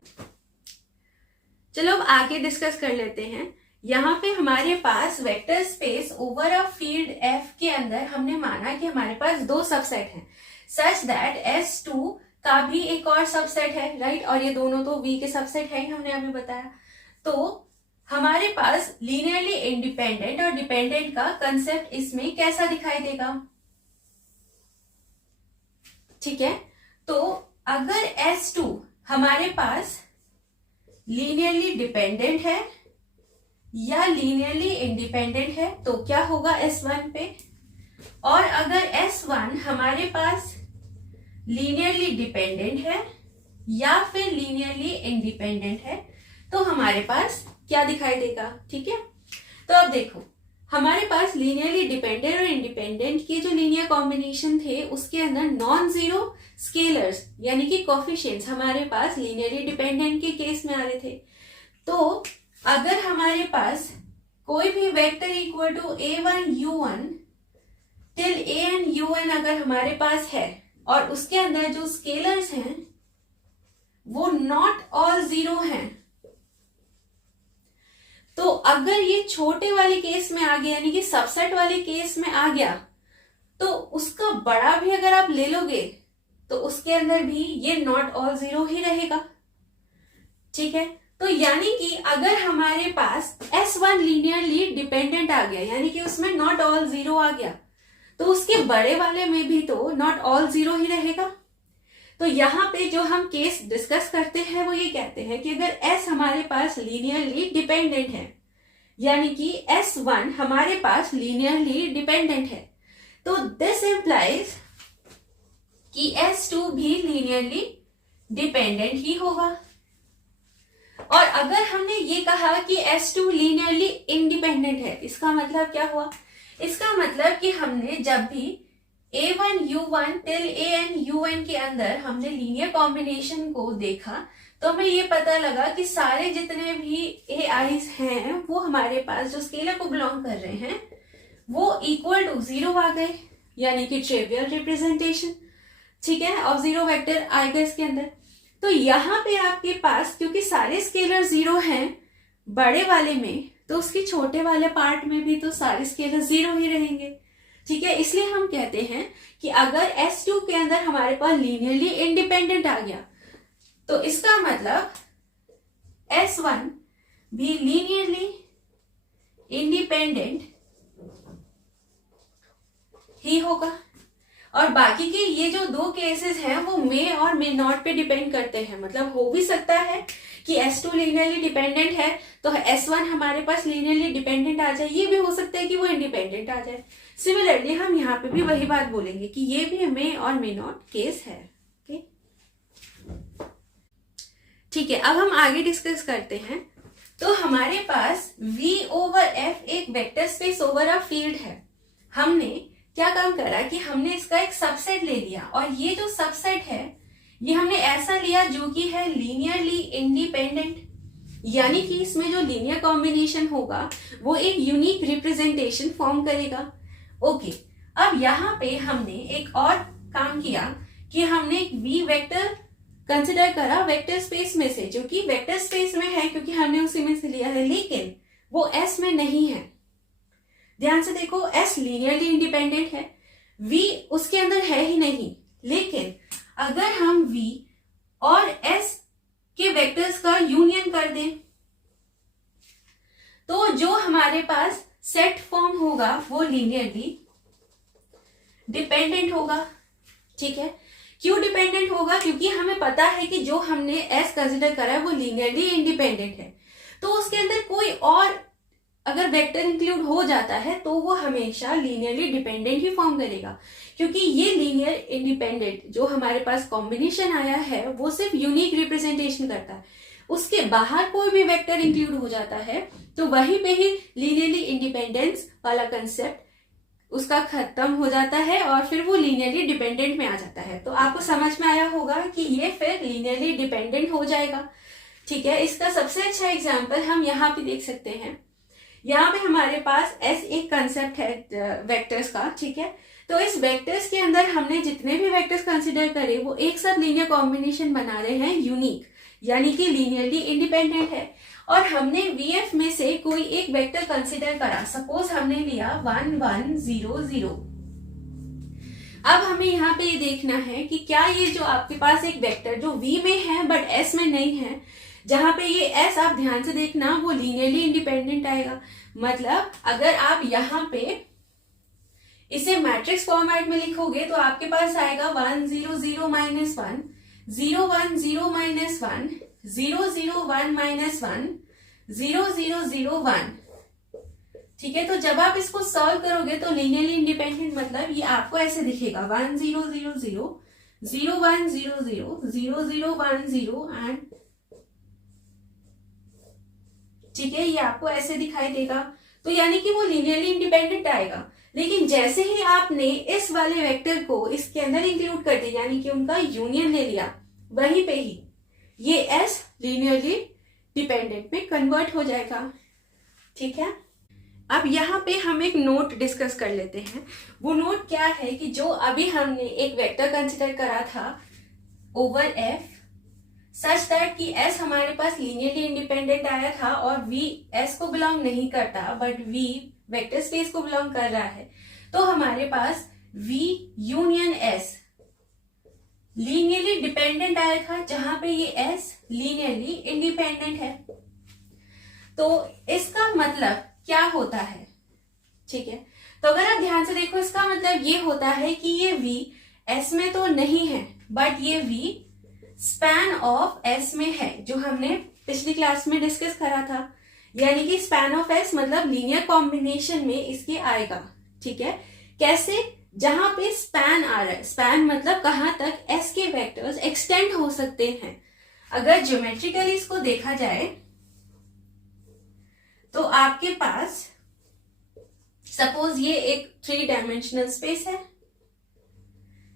चलो अब आगे डिस्कस कर लेते हैं। यहाँ पे हमारे पास vector space over a field F के अंदर हमने माना कि हमारे पास दो सबसेट हैं सच दैट S2 का भी एक और सबसेट है, राइट, और ये दोनों तो V के सबसेट है ही, हमने अभी बताया। तो हमारे पास लीनियरली इंडिपेंडेंट और डिपेंडेंट का कंसेप्ट इसमें कैसा दिखाई देगा। ठीक है, तो अगर S2 हमारे पास लीनियरली डिपेंडेंट है या लीनियरली इंडिपेंडेंट है तो क्या होगा S1 पे, और अगर S1 हमारे पास लीनियरली डिपेंडेंट है या फिर लीनियरली इंडिपेंडेंट है तो हमारे पास क्या दिखाई देगा। ठीक है, तो अब देखो हमारे पास लीनियरली डिपेंडेंट और इंडिपेंडेंट के जो लीनियर कॉम्बिनेशन थे उसके अंदर नॉन जीरो स्केलर्स यानी कि कोफिशिएंट्स हमारे पास लीनियरली डिपेंडेंट के केस में आ रहे थे। तो अगर हमारे पास कोई भी vector equal to A1 U1 till AN UN अगर हमारे पास है और उसके अंदर जो स्केलर्स हैं वो नॉट ऑल जीरो हैं, तो अगर ये छोटे वाले केस में आ गया यानी कि सबसेट वाले केस में आ गया तो उसका बड़ा भी अगर आप ले लोगे तो उसके अंदर भी ये नॉट ऑल जीरो ही रहेगा। ठीक है, तो यानी कि अगर हमारे पास S1 लीनियरली डिपेंडेंट आ गया यानी कि उसमें नॉट ऑल जीरो आ गया तो उसके बड़े वाले में भी तो नॉट ऑल जीरो ही रहेगा। तो यहाँ पे जो हम केस डिस्कस करते हैं वो ये कहते हैं कि अगर S हमारे पास लीनियरली डिपेंडेंट है यानी कि S1 हमारे पास लीनियरली डिपेंडेंट है तो दिस इंप्लाइज कि S2 भी लीनियरली डिपेंडेंट ही होगा। और अगर हमने ये कहा कि S2 लीनियरली इंडिपेंडेंट है इसका मतलब क्या हुआ, इसका मतलब कि हमने जब भी A1 U1 till AN UN के अंदर हमने लीनियर कॉम्बिनेशन को देखा तो हमें ये पता लगा कि सारे जितने भी AIs हैं वो हमारे पास जो स्केलर को बिलोंग कर रहे हैं वो इक्वल टू जीरो आ गए यानी कि ट्रिवियल रिप्रेजेंटेशन। ठीक है, और जीरो वेक्टर आएगा इसके अंदर। तो यहाँ पे आपके पास क्योंकि सारे स्केलर जीरो हैं बड़े वाले में तो उसके छोटे वाले पार्ट में भी तो सारे स्केलर जीरो ही रहेंगे। ठीक है, इसलिए हम कहते हैं कि अगर S2 के अंदर हमारे पास लीनियरली इंडिपेंडेंट आ गया तो इसका मतलब S1 भी लीनियरली इंडिपेंडेंट ही होगा। और बाकी के ये जो दो केसेस हैं वो मे और मे नॉट पे डिपेंड करते हैं, मतलब हो भी सकता है कि S2 लीनियरली डिपेंडेंट है तो S1 हमारे पास लीनियरली डिपेंडेंट आ जाए, ये भी हो सकता है कि वो इंडिपेंडेंट आ जाए। सिमिलरली हम यहाँ पे भी वही बात बोलेंगे कि ये भी मे और मे नॉट केस है। ओके, ठीक है, अब हम आगे डिस्कस करते हैं। तो हमारे पास V ओवर F एक vector space over a field है। हमने क्या काम करा कि हमने इसका एक सबसेट ले लिया और ये जो सबसेट है ये हमने ऐसा लिया जो कि है लीनियरली इंडिपेंडेंट यानी कि इसमें जो लीनियर कॉम्बिनेशन होगा वो एक यूनिक रिप्रेजेंटेशन फॉर्म करेगा। ओके, अब यहाँ पे हमने एक और काम किया कि हमने एक V वेक्टर कंसिडर करा वेक्टर स्पेस में से जो कि वेक्टर स्पेस में है क्योंकि हमने उसी में से लिया है लेकिन वो S में नहीं है। ध्यान से देखो, S लीनियरली इंडिपेंडेंट है, V उसके अंदर है ही नहीं, लेकिन अगर हम V और S के वेक्टर्स का यूनियन कर दें तो जो हमारे पास सेट फॉर्म होगा वो लीनियरली डिपेंडेंट होगा। ठीक है, क्यों डिपेंडेंट होगा, क्योंकि हमें पता है कि जो हमने S कंसिडर करा है वो लीनियरली इंडिपेंडेंट है तो उसके अंदर कोई और अगर वेक्टर इंक्लूड हो जाता है तो वो हमेशा लीनियरली डिपेंडेंट ही फॉर्म करेगा क्योंकि ये लीनियर इंडिपेंडेंट जो हमारे पास कॉम्बिनेशन आया है वो सिर्फ यूनिक रिप्रेजेंटेशन करता है उसके बाहर कोई भी वेक्टर इंक्लूड हो जाता है तो वहीं पे ही लीनियरली इंडिपेंडेंस वाला कंसेप्ट उसका खत्म हो जाता है और फिर वो लीनियरली डिपेंडेंट में आ जाता है। तो आपको समझ में आया होगा कि ये फिर लीनियरली डिपेंडेंट हो जाएगा। ठीक है, इसका सबसे अच्छा एग्जाम्पल हम यहाँ पे देख सकते हैं। यहाँ पे हमारे पास एस एक कंसेप्ट है वेक्टर्स का। ठीक है, तो इस वेक्टर्स के अंदर हमने जितने भी वेक्टर्स कंसिडर करे वो एक साथ लीनियर कॉम्बिनेशन बना रहे हैं यूनिक, यानी कि लीनियरली इंडिपेंडेंट है। और हमने वीएफ में से कोई एक वेक्टर कंसिडर करा, सपोज हमने लिया 1 1 0 0। अब हमें यहाँ पे ये देखना है कि क्या ये जो आपके पास एक वेक्टर जो वी में है बट एस में नहीं है, जहां पे ये एस आप ध्यान से देखना वो लीनियरली इंडिपेंडेंट आएगा। मतलब अगर आप यहाँ पे इसे मैट्रिक्स फॉर्मेट में लिखोगे तो आपके पास आएगा 1 0 0 -1 0 1 0 -1 0 0 1 -1 0 0 0 1। ठीक है, तो जब आप इसको सॉल्व करोगे तो लीनियरली इंडिपेंडेंट मतलब ये आपको ऐसे दिखेगा 1 0 0 0 0 1 0 0 0 0 1 0 एंड ठीक है, ये आपको ऐसे दिखाई देगा। तो यानी कि वो लीनियरली इंडिपेंडेंट आएगा। लेकिन जैसे ही आपने इस वाले वेक्टर को इसके अंदर इंक्लूड कर दिया, यानी कि उनका यूनियन ले लिया, वहीं पे ही ये एस लीनियरली डिपेंडेंट में कन्वर्ट हो जाएगा। ठीक है, अब यहाँ पे हम एक नोट डिस्कस कर लेते हैं। वो नोट क्या है कि जो अभी हमने एक वेक्टर कंसिडर करा था ओवर एफ सच दैट कि एस हमारे पास लीनियरली इंडिपेंडेंट आया था और वी एस को बिलोंग नहीं करता बट वी वेक्टर स्पेस को बिलोंग कर रहा है, तो हमारे पास V union S linearly dependent आया था, जहां पे ये एस लीनियरली इंडिपेंडेंट है। तो इसका मतलब क्या होता है? ठीक है, तो अगर आप ध्यान से देखो इसका मतलब ये होता है कि ये v s में तो नहीं है बट ये v स्पैन ऑफ s में है, जो हमने पिछली क्लास में डिस्कस करा था। यानी कि स्पैन ऑफ s मतलब लीनियर कॉम्बिनेशन में इसके आएगा। ठीक है, कैसे? जहां पे स्पैन आ रहा है, स्पैन मतलब कहां तक s के वेक्टर्स एक्सटेंड हो सकते हैं। अगर ज्योमेट्रिकली इसको देखा जाए तो आपके पास सपोज ये एक 3 डायमेंशनल स्पेस है।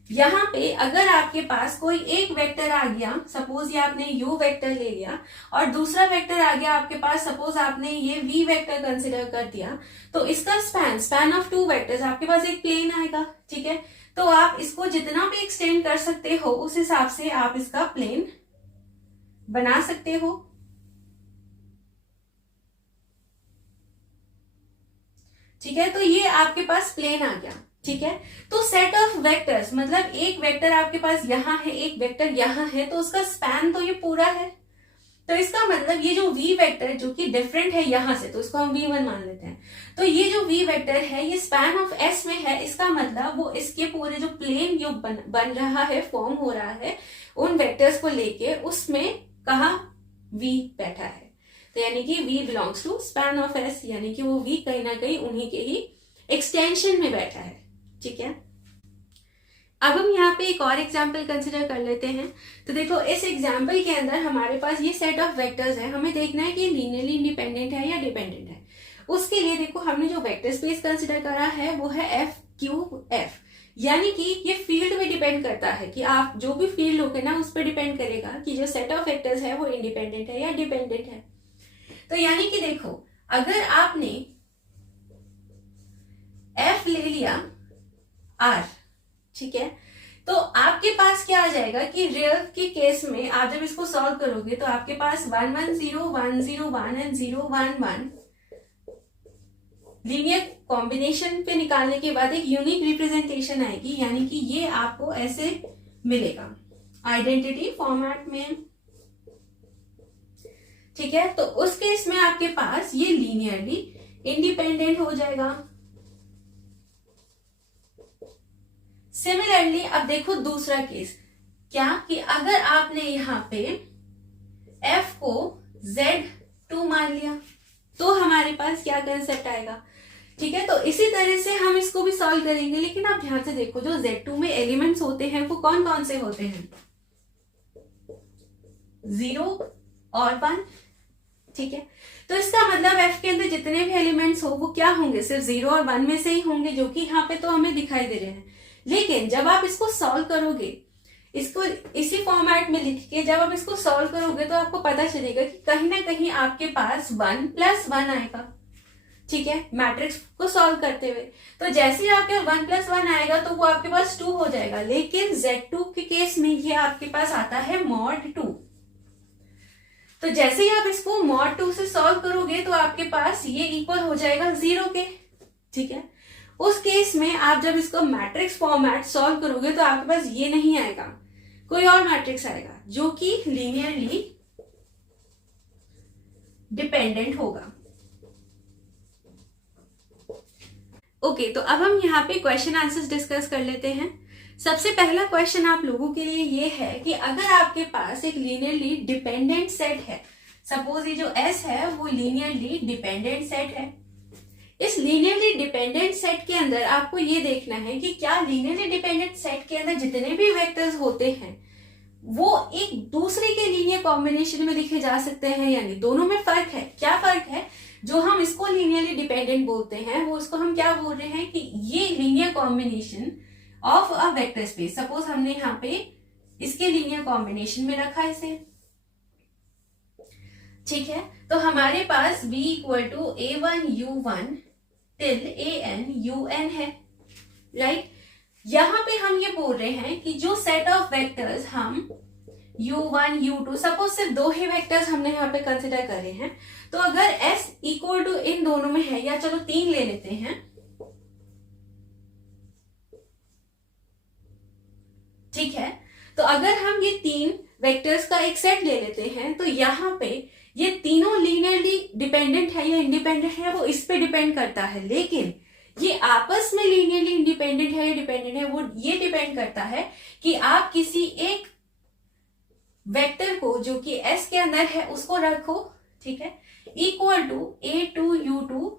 यहां पे अगर आपके पास कोई एक वेक्टर आ गया, सपोज ये आपने u वेक्टर ले लिया और दूसरा वेक्टर आ गया आपके पास, सपोज आपने ये v वेक्टर कंसिडर कर दिया, तो इसका स्पैन ऑफ 2 वेक्टर्स आपके पास एक प्लेन आएगा। ठीक है, तो आप इसको जितना भी एक्सटेंड कर सकते हो उस हिसाब से आप इसका प्लेन बना सकते हो। ठीक है, तो ये आपके पास प्लेन आ गया। ठीक है, तो सेट ऑफ वेक्टर्स मतलब एक वेक्टर आपके पास यहां है, एक वेक्टर यहां है, तो उसका स्पैन तो ये पूरा है। तो इसका मतलब ये जो v वेक्टर जो कि डिफरेंट है यहां से, तो इसको हम v1 मान लेते हैं। तो ये जो v वेक्टर है ये स्पैन ऑफ s में है। इसका मतलब वो इसके पूरे जो प्लेन जो बन रहा है, फॉर्म हो रहा है उन वेक्टर्स को लेके, उसमें कहा v बैठा है। तो यानी कि v belongs to span of s, यानी कि वो v कहीं ना कहीं उन्हीं के ही एक्सटेंशन में बैठा है। ठीक है, अब हम यहाँ पे एक और एग्जाम्पल कंसिडर कर लेते हैं। तो देखो इस एग्जाम्पल के अंदर हमारे पास ये सेट ऑफ वेक्टर्स है, हमें देखना है कि लीनियरली इंडिपेंडेंट है या डिपेंडेंट है। उसके लिए देखो हमने जो वेक्टर स्पेस कंसिडर करा है वो है एफ क्यू एफ, यानी कि ये फील्ड पे डिपेंड करता है कि आप जो भी फील्ड लोगे ना उस पर डिपेंड करेगा कि जो सेट ऑफ वेक्टर्स है वो इंडिपेंडेंट है या डिपेंडेंट है। तो यानी कि देखो अगर आपने एफ ले लिया आर, ठीक है, तो आपके पास क्या आ जाएगा कि रियल के केस में आप जब इसको सॉल्व करोगे तो आपके पास 1 1 0 1 0 1 एंड 0 1 1 लीनियर कॉम्बिनेशन पे निकालने के बाद एक यूनिक रिप्रेजेंटेशन आएगी, यानी कि ये आपको ऐसे मिलेगा आइडेंटिटी फॉर्मेट में। ठीक है, तो उस केस में आपके पास ये लीनियरली इंडिपेंडेंट हो जाएगा। सिमिलरली अब देखो दूसरा केस, क्या कि अगर आपने यहां पे f को z2 मान लिया तो हमारे पास क्या कंसेप्ट आएगा। ठीक है, तो इसी तरह से हम इसको भी सॉल्व करेंगे, लेकिन आप ध्यान से देखो जो z2 में एलिमेंट्स होते हैं वो कौन कौन से होते हैं, 0 और 1, ठीक है। तो इसका मतलब f के अंदर जितने भी एलिमेंट्स हो वो क्या होंगे, सिर्फ 0 और 1 में से ही होंगे, जो कि यहाँ पे तो हमें दिखाई दे रहे हैं। लेकिन जब आप इसको सॉल्व करोगे, इसको इसी फॉर्मेट में लिख के जब आप इसको सॉल्व करोगे तो आपको पता चलेगा कि कहीं ना कहीं आपके पास 1 + 1 आएगा, ठीक है, मैट्रिक्स को सॉल्व करते हुए। तो जैसे ही आपके 1 + 1 आएगा तो वो आपके पास 2 हो जाएगा। लेकिन Z2 के केस में ये आपके पास आता है mod 2। तो जैसे ही आप इसको mod 2 से सॉल्व करोगे तो आपके पास ये इक्वल हो जाएगा 0 के, ठीक है। उस केस में आप जब इसको मैट्रिक्स फॉर्मेट सॉल्व करोगे तो आपके पास ये नहीं आएगा, कोई और मैट्रिक्स आएगा जो कि लीनियरली डिपेंडेंट होगा। ओके, तो अब हम यहाँ पे क्वेश्चन आंसर्स डिस्कस कर लेते हैं। सबसे पहला क्वेश्चन आप लोगों के लिए ये है कि अगर आपके पास एक लीनियरली डिपेंडेंट सेट है, सपोज ये जो S है वो लीनियरली डिपेंडेंट सेट है, इस लीनियरली डिपेंडेंट सेट के अंदर आपको ये देखना है कि क्या लीनियरली डिपेंडेंट सेट के अंदर जितने भी वेक्टर्स होते हैं वो एक दूसरे के लीनियर कॉम्बिनेशन में लिखे जा सकते हैं या नहीं। दोनों में फर्क है। क्या फर्क है? जो हम इसको लीनियरली डिपेंडेंट बोलते हैं वो इसको हम क्या बोल रहे हैं कि ये linear combination of a vector space. Suppose हमने यहाँ पे इसके लीनियर कॉम्बिनेशन में रखा इसे, ठीक है। तो हमारे पास v = a1u1 till an है, राइट। यहां पे हम ये बोल रहे हैं कि जो सेट ऑफ वेक्टर्स हम u1 u2, सपोज सिर्फ 2 ही वेक्टर्स हमने यहाँ पे कंसिडर करे हैं, तो अगर s = इन दोनों में है, या चलो 3 ले लेते हैं, ठीक है। तो अगर हम ये 3 वेक्टर्स का एक सेट ले लेते हैं तो यहाँ पे ये तीनों लीनियरली डिपेंडेंट है या इंडिपेंडेंट है वो इस पे डिपेंड करता है। लेकिन ये आपस में लीनियरली इंडिपेंडेंट है या डिपेंडेंट है वो ये डिपेंड करता है कि आप किसी एक वेक्टर को जो कि S के अंदर है उसको रखो, ठीक है, = a2u2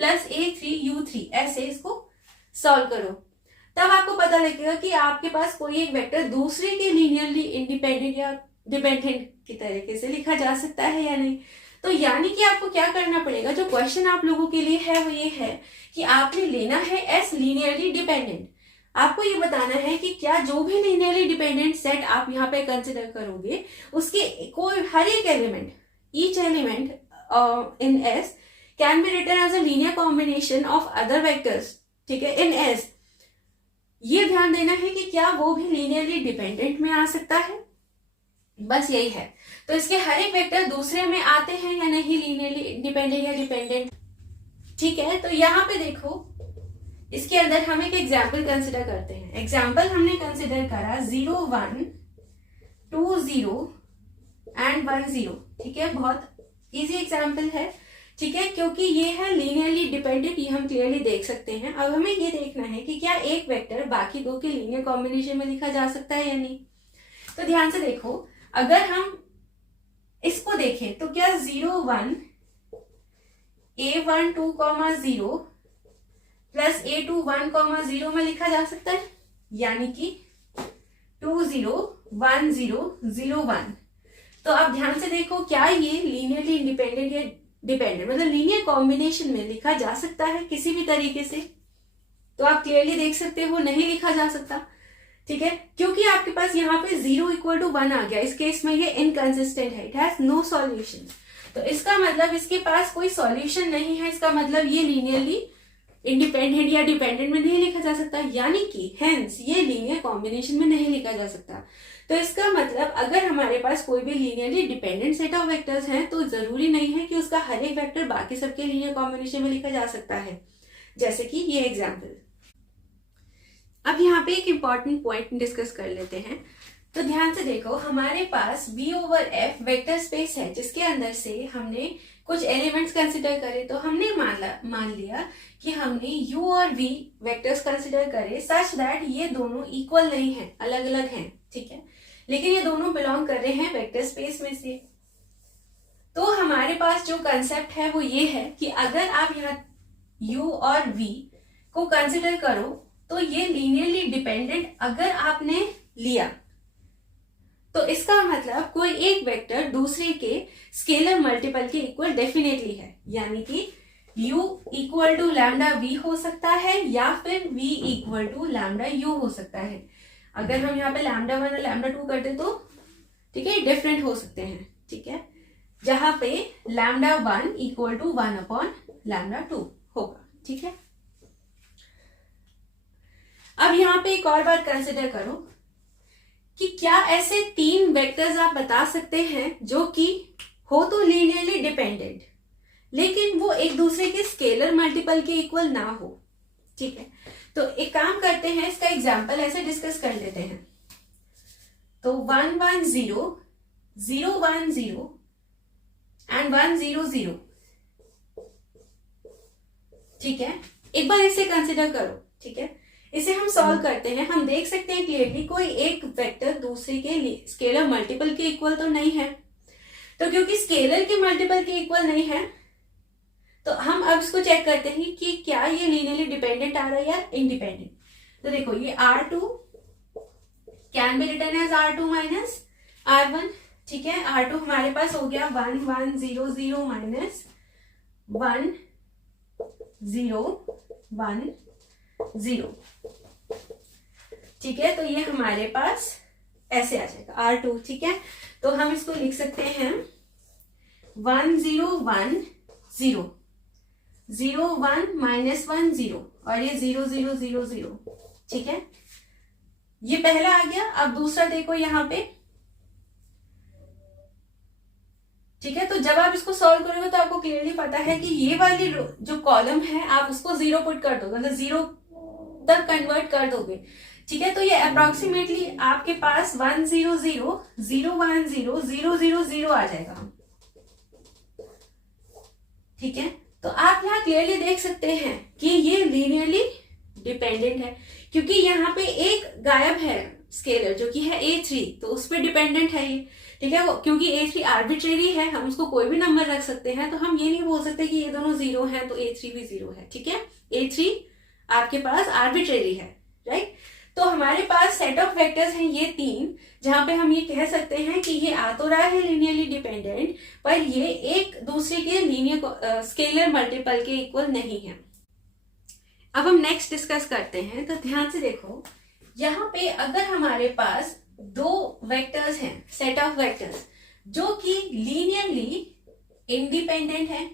+ a3u3, ऐसे इसको सॉल्व करो। तब आपको पता लगेगा कि आपके पास कोई एक वेक्टर दूसरे के लीनियरली इंडिपेंडेंट या डिपेंडेंट की तरीके से लिखा जा सकता है या नहीं। तो यानी कि आपको क्या करना पड़ेगा, जो क्वेश्चन आप लोगों के लिए है वो ये है कि आपने लेना है S लीनियरली डिपेंडेंट। आपको ये बताना है कि क्या जो भी लीनियरली डिपेंडेंट सेट आप यहाँ पे कंसिडर करोगे उसके कोई हर एक element, each element in S can be written as a linear combination of other vectors, ठीक है, इन S। ये ध्यान देना है कि क्या वो भी लीनियरली डिपेंडेंट में आ सकता है, बस यही है। तो इसके हर एक वेक्टर दूसरे में आते हैं या नहीं, लीनियरली इंडिपेंडेंट या डिपेंडेंट, ठीक है। तो यहाँ पे देखो इसके अंदर हम एक एग्जाम्पल कंसिडर करते हैं। एग्जाम्पल हमने कंसिडर करा 0 1 2 0 एंड 1 0, ठीक है। बहुत इजी एग्जाम्पल है, ठीक है, क्योंकि ये है लीनियरली डिपेंडेंट, ये हम क्लियरली देख सकते हैं। अब हमें ये देखना है कि क्या एक वेक्टर बाकी 2 के लीनियर कॉम्बिनेशन में लिखा जा सकता है या नहीं। तो ध्यान से देखो, अगर हम इसको देखें तो क्या 0 1 a1 2, 0 + a2 1, 0 में लिखा जा सकता है, यानी कि 2 0 1 0 0 1। तो आप ध्यान से देखो, क्या ये लीनियरली इंडिपेंडेंट या डिपेंडेंट, मतलब लीनियर कॉम्बिनेशन में लिखा जा सकता है किसी भी तरीके से। तो आप क्लियरली देख सकते हो नहीं लिखा जा सकता, ठीक है, क्योंकि आपके पास यहाँ पे 0 = 1 आ गया। इस केस में ये इनकंसिस्टेंट है, इट हैज नो सॉल्यूशन। तो इसका मतलब इसके पास कोई सॉल्यूशन नहीं है, इसका मतलब ये लीनियरली इंडिपेंडेंट या डिपेंडेंट में नहीं लिखा जा सकता, यानी कि हेंस ये लीनियर कॉम्बिनेशन में नहीं लिखा जा सकता। तो इसका मतलब अगर हमारे पास कोई भी linearly dependent set of vectors हैं तो जरूरी नहीं है कि उसका हर एक वेक्टर बाकी सबके लीनियर कॉम्बिनेशन में लिखा जा सकता है, जैसे कि ये एग्जाम्पल। अब यहाँ पे एक इंपॉर्टेंट पॉइंट डिस्कस कर लेते हैं। तो ध्यान से देखो, हमारे पास V/F वेक्टर स्पेस है जिसके अंदर से हमने कुछ एलिमेंट्स कंसिडर करे। तो हमने मान लिया कि हमने U और V वेक्टर्स कंसिडर करे सच दैट ये दोनों इक्वल नहीं है, अलग अलग हैं, ठीक है, लेकिन ये दोनों बिलोंग कर रहे हैं वेक्टर स्पेस में से। तो हमारे पास जो कंसेप्ट है वो ये है कि अगर आप यहाँ U और V को कंसिडर करो तो ये लीनियरली डिपेंडेंट अगर आपने लिया तो इसका मतलब कोई एक वेक्टर दूसरे के स्केलर मल्टीपल के इक्वल डेफिनेटली है, यानी कि u equal to lambda v हो सकता है या फिर v equal to lambda u हो सकता है। अगर हम यहाँ पे लैम्डा 1 और लैम्डा 2 करते तो ठीक है डिफरेंट हो सकते हैं, ठीक है, जहां पे lambda 1 equal to 1 upon lambda 2 होगा, ठीक है। अब यहाँ पे एक और बात कंसिडर करो कि क्या ऐसे 3 वेक्टर्स आप बता सकते हैं जो कि हो तो लीनियरली डिपेंडेंट लेकिन वो एक दूसरे के स्केलर मल्टीपल के इक्वल ना हो, ठीक है। तो एक काम करते हैं, इसका एग्जांपल ऐसे डिस्कस कर लेते हैं। तो 1 1 0 0 1 0 एंड 1 0 0, ठीक है। एक बार इसे कंसिडर करो, ठीक है। इसे हम सॉल्व करते हैं। हम देख सकते हैं क्लियरली कोई एक वेक्टर दूसरे के स्केलर मल्टीपल के इक्वल तो नहीं है। तो क्योंकि स्केलर के मल्टीपल के इक्वल नहीं है तो हम अब इसको चेक करते हैं कि क्या ये लीनियरली डिपेंडेंट आ रहा है या इंडिपेंडेंट। तो देखो ये R2 can be written as R2 minus R1, ठीक है। R2 हमारे पास हो गया 1 1 0 0 माइनस 1 0 1 0, ठीक है। तो ये हमारे पास ऐसे आ जाएगा R2, ठीक है। तो हम इसको लिख सकते हैं 1 0 1 0 0 1 माइनस 1 0 और ये 0 0 0 0, ठीक है। ये पहला आ गया। अब दूसरा देखो यहाँ पे, ठीक है। तो जब आप इसको सॉल्व करोगे तो आपको क्लियरली पता है कि ये वाली जो कॉलम है आप उसको 0 पुट कर दोगे, मतलब 0 तक कन्वर्ट कर दोगे, ठीक है। तो ये अप्रोक्सीमेटली आपके पास 1 0 0 0 1 0 0 0 0 आ जाएगा, ठीक है। तो आप यहाँ क्लियरली देख सकते हैं कि ये लीनियरली डिपेंडेंट है क्योंकि यहाँ पे एक गायब है स्केलर जो कि है A3, तो उस पर डिपेंडेंट है ये, ठीक है। क्योंकि A3 आर्बिट्रेरी है, हम उसको कोई भी नंबर रख सकते हैं, तो हम ये नहीं बोल सकते कि ये दोनों 0 हैं तो A3 भी 0 है, ठीक है। A3 आपके पास आर्बिट्रेरी है, राइट। तो हमारे पास सेट ऑफ वेक्टर्स हैं ये 3, जहां पे हम ये कह सकते हैं कि ये आ तो रहा है लीनियरली डिपेंडेंट पर ये एक दूसरे के लीनियर स्केलर मल्टीपल के इक्वल नहीं है। अब हम नेक्स्ट डिस्कस करते हैं। तो ध्यान से देखो, यहाँ पे अगर हमारे पास 2 वेक्टर्स हैं, सेट ऑफ वेक्टर्स जो कि लीनियरली इंडिपेंडेंट है,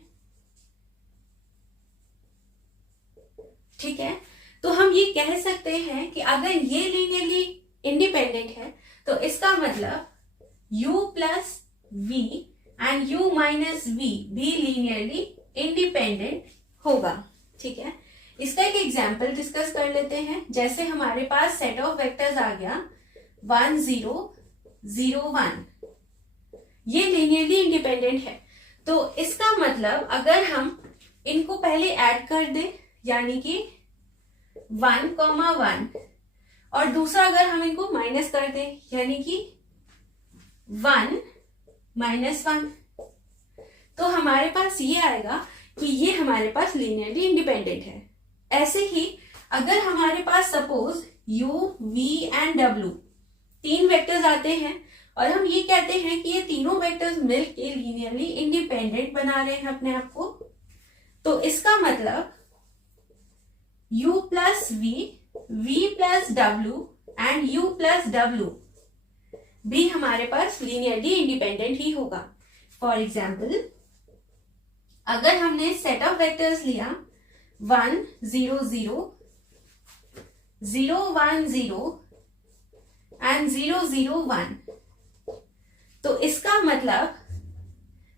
ठीक है। तो हम ये कह सकते हैं कि अगर ये लीनियरली इंडिपेंडेंट है तो इसका मतलब u plus v and u minus v भी लीनियरली इंडिपेंडेंट होगा, ठीक है। इसका एक एग्जाम्पल डिस्कस कर लेते हैं। जैसे हमारे पास सेट ऑफ वेक्टर्स आ गया 1 0 0 1, ये लीनियरली इंडिपेंडेंट है। तो इसका मतलब अगर हम इनको पहले ऐड कर दें, यानी कि 1 1 और दूसरा अगर हम इनको माइनस कर दें यानी कि 1 माइनस 1, तो हमारे पास ये आएगा कि ये हमारे पास लीनियरली इंडिपेंडेंट है। ऐसे ही अगर हमारे पास suppose u v and w 3 vectors आते हैं और हम ये कहते हैं कि ये तीनों वेक्टर्स मिलके लीनियरली इंडिपेंडेंट बना रहे हैं अपने आप को, तो इसका मतलब u plus v plus w and u plus w भी हमारे पास लीनियरली इंडिपेंडेंट ही होगा। फॉर एग्जाम्पल अगर हमने सेट ऑफ वेक्टर्स लिया 1 0 0 0 1 0 एंड 0 0 1, तो इसका मतलब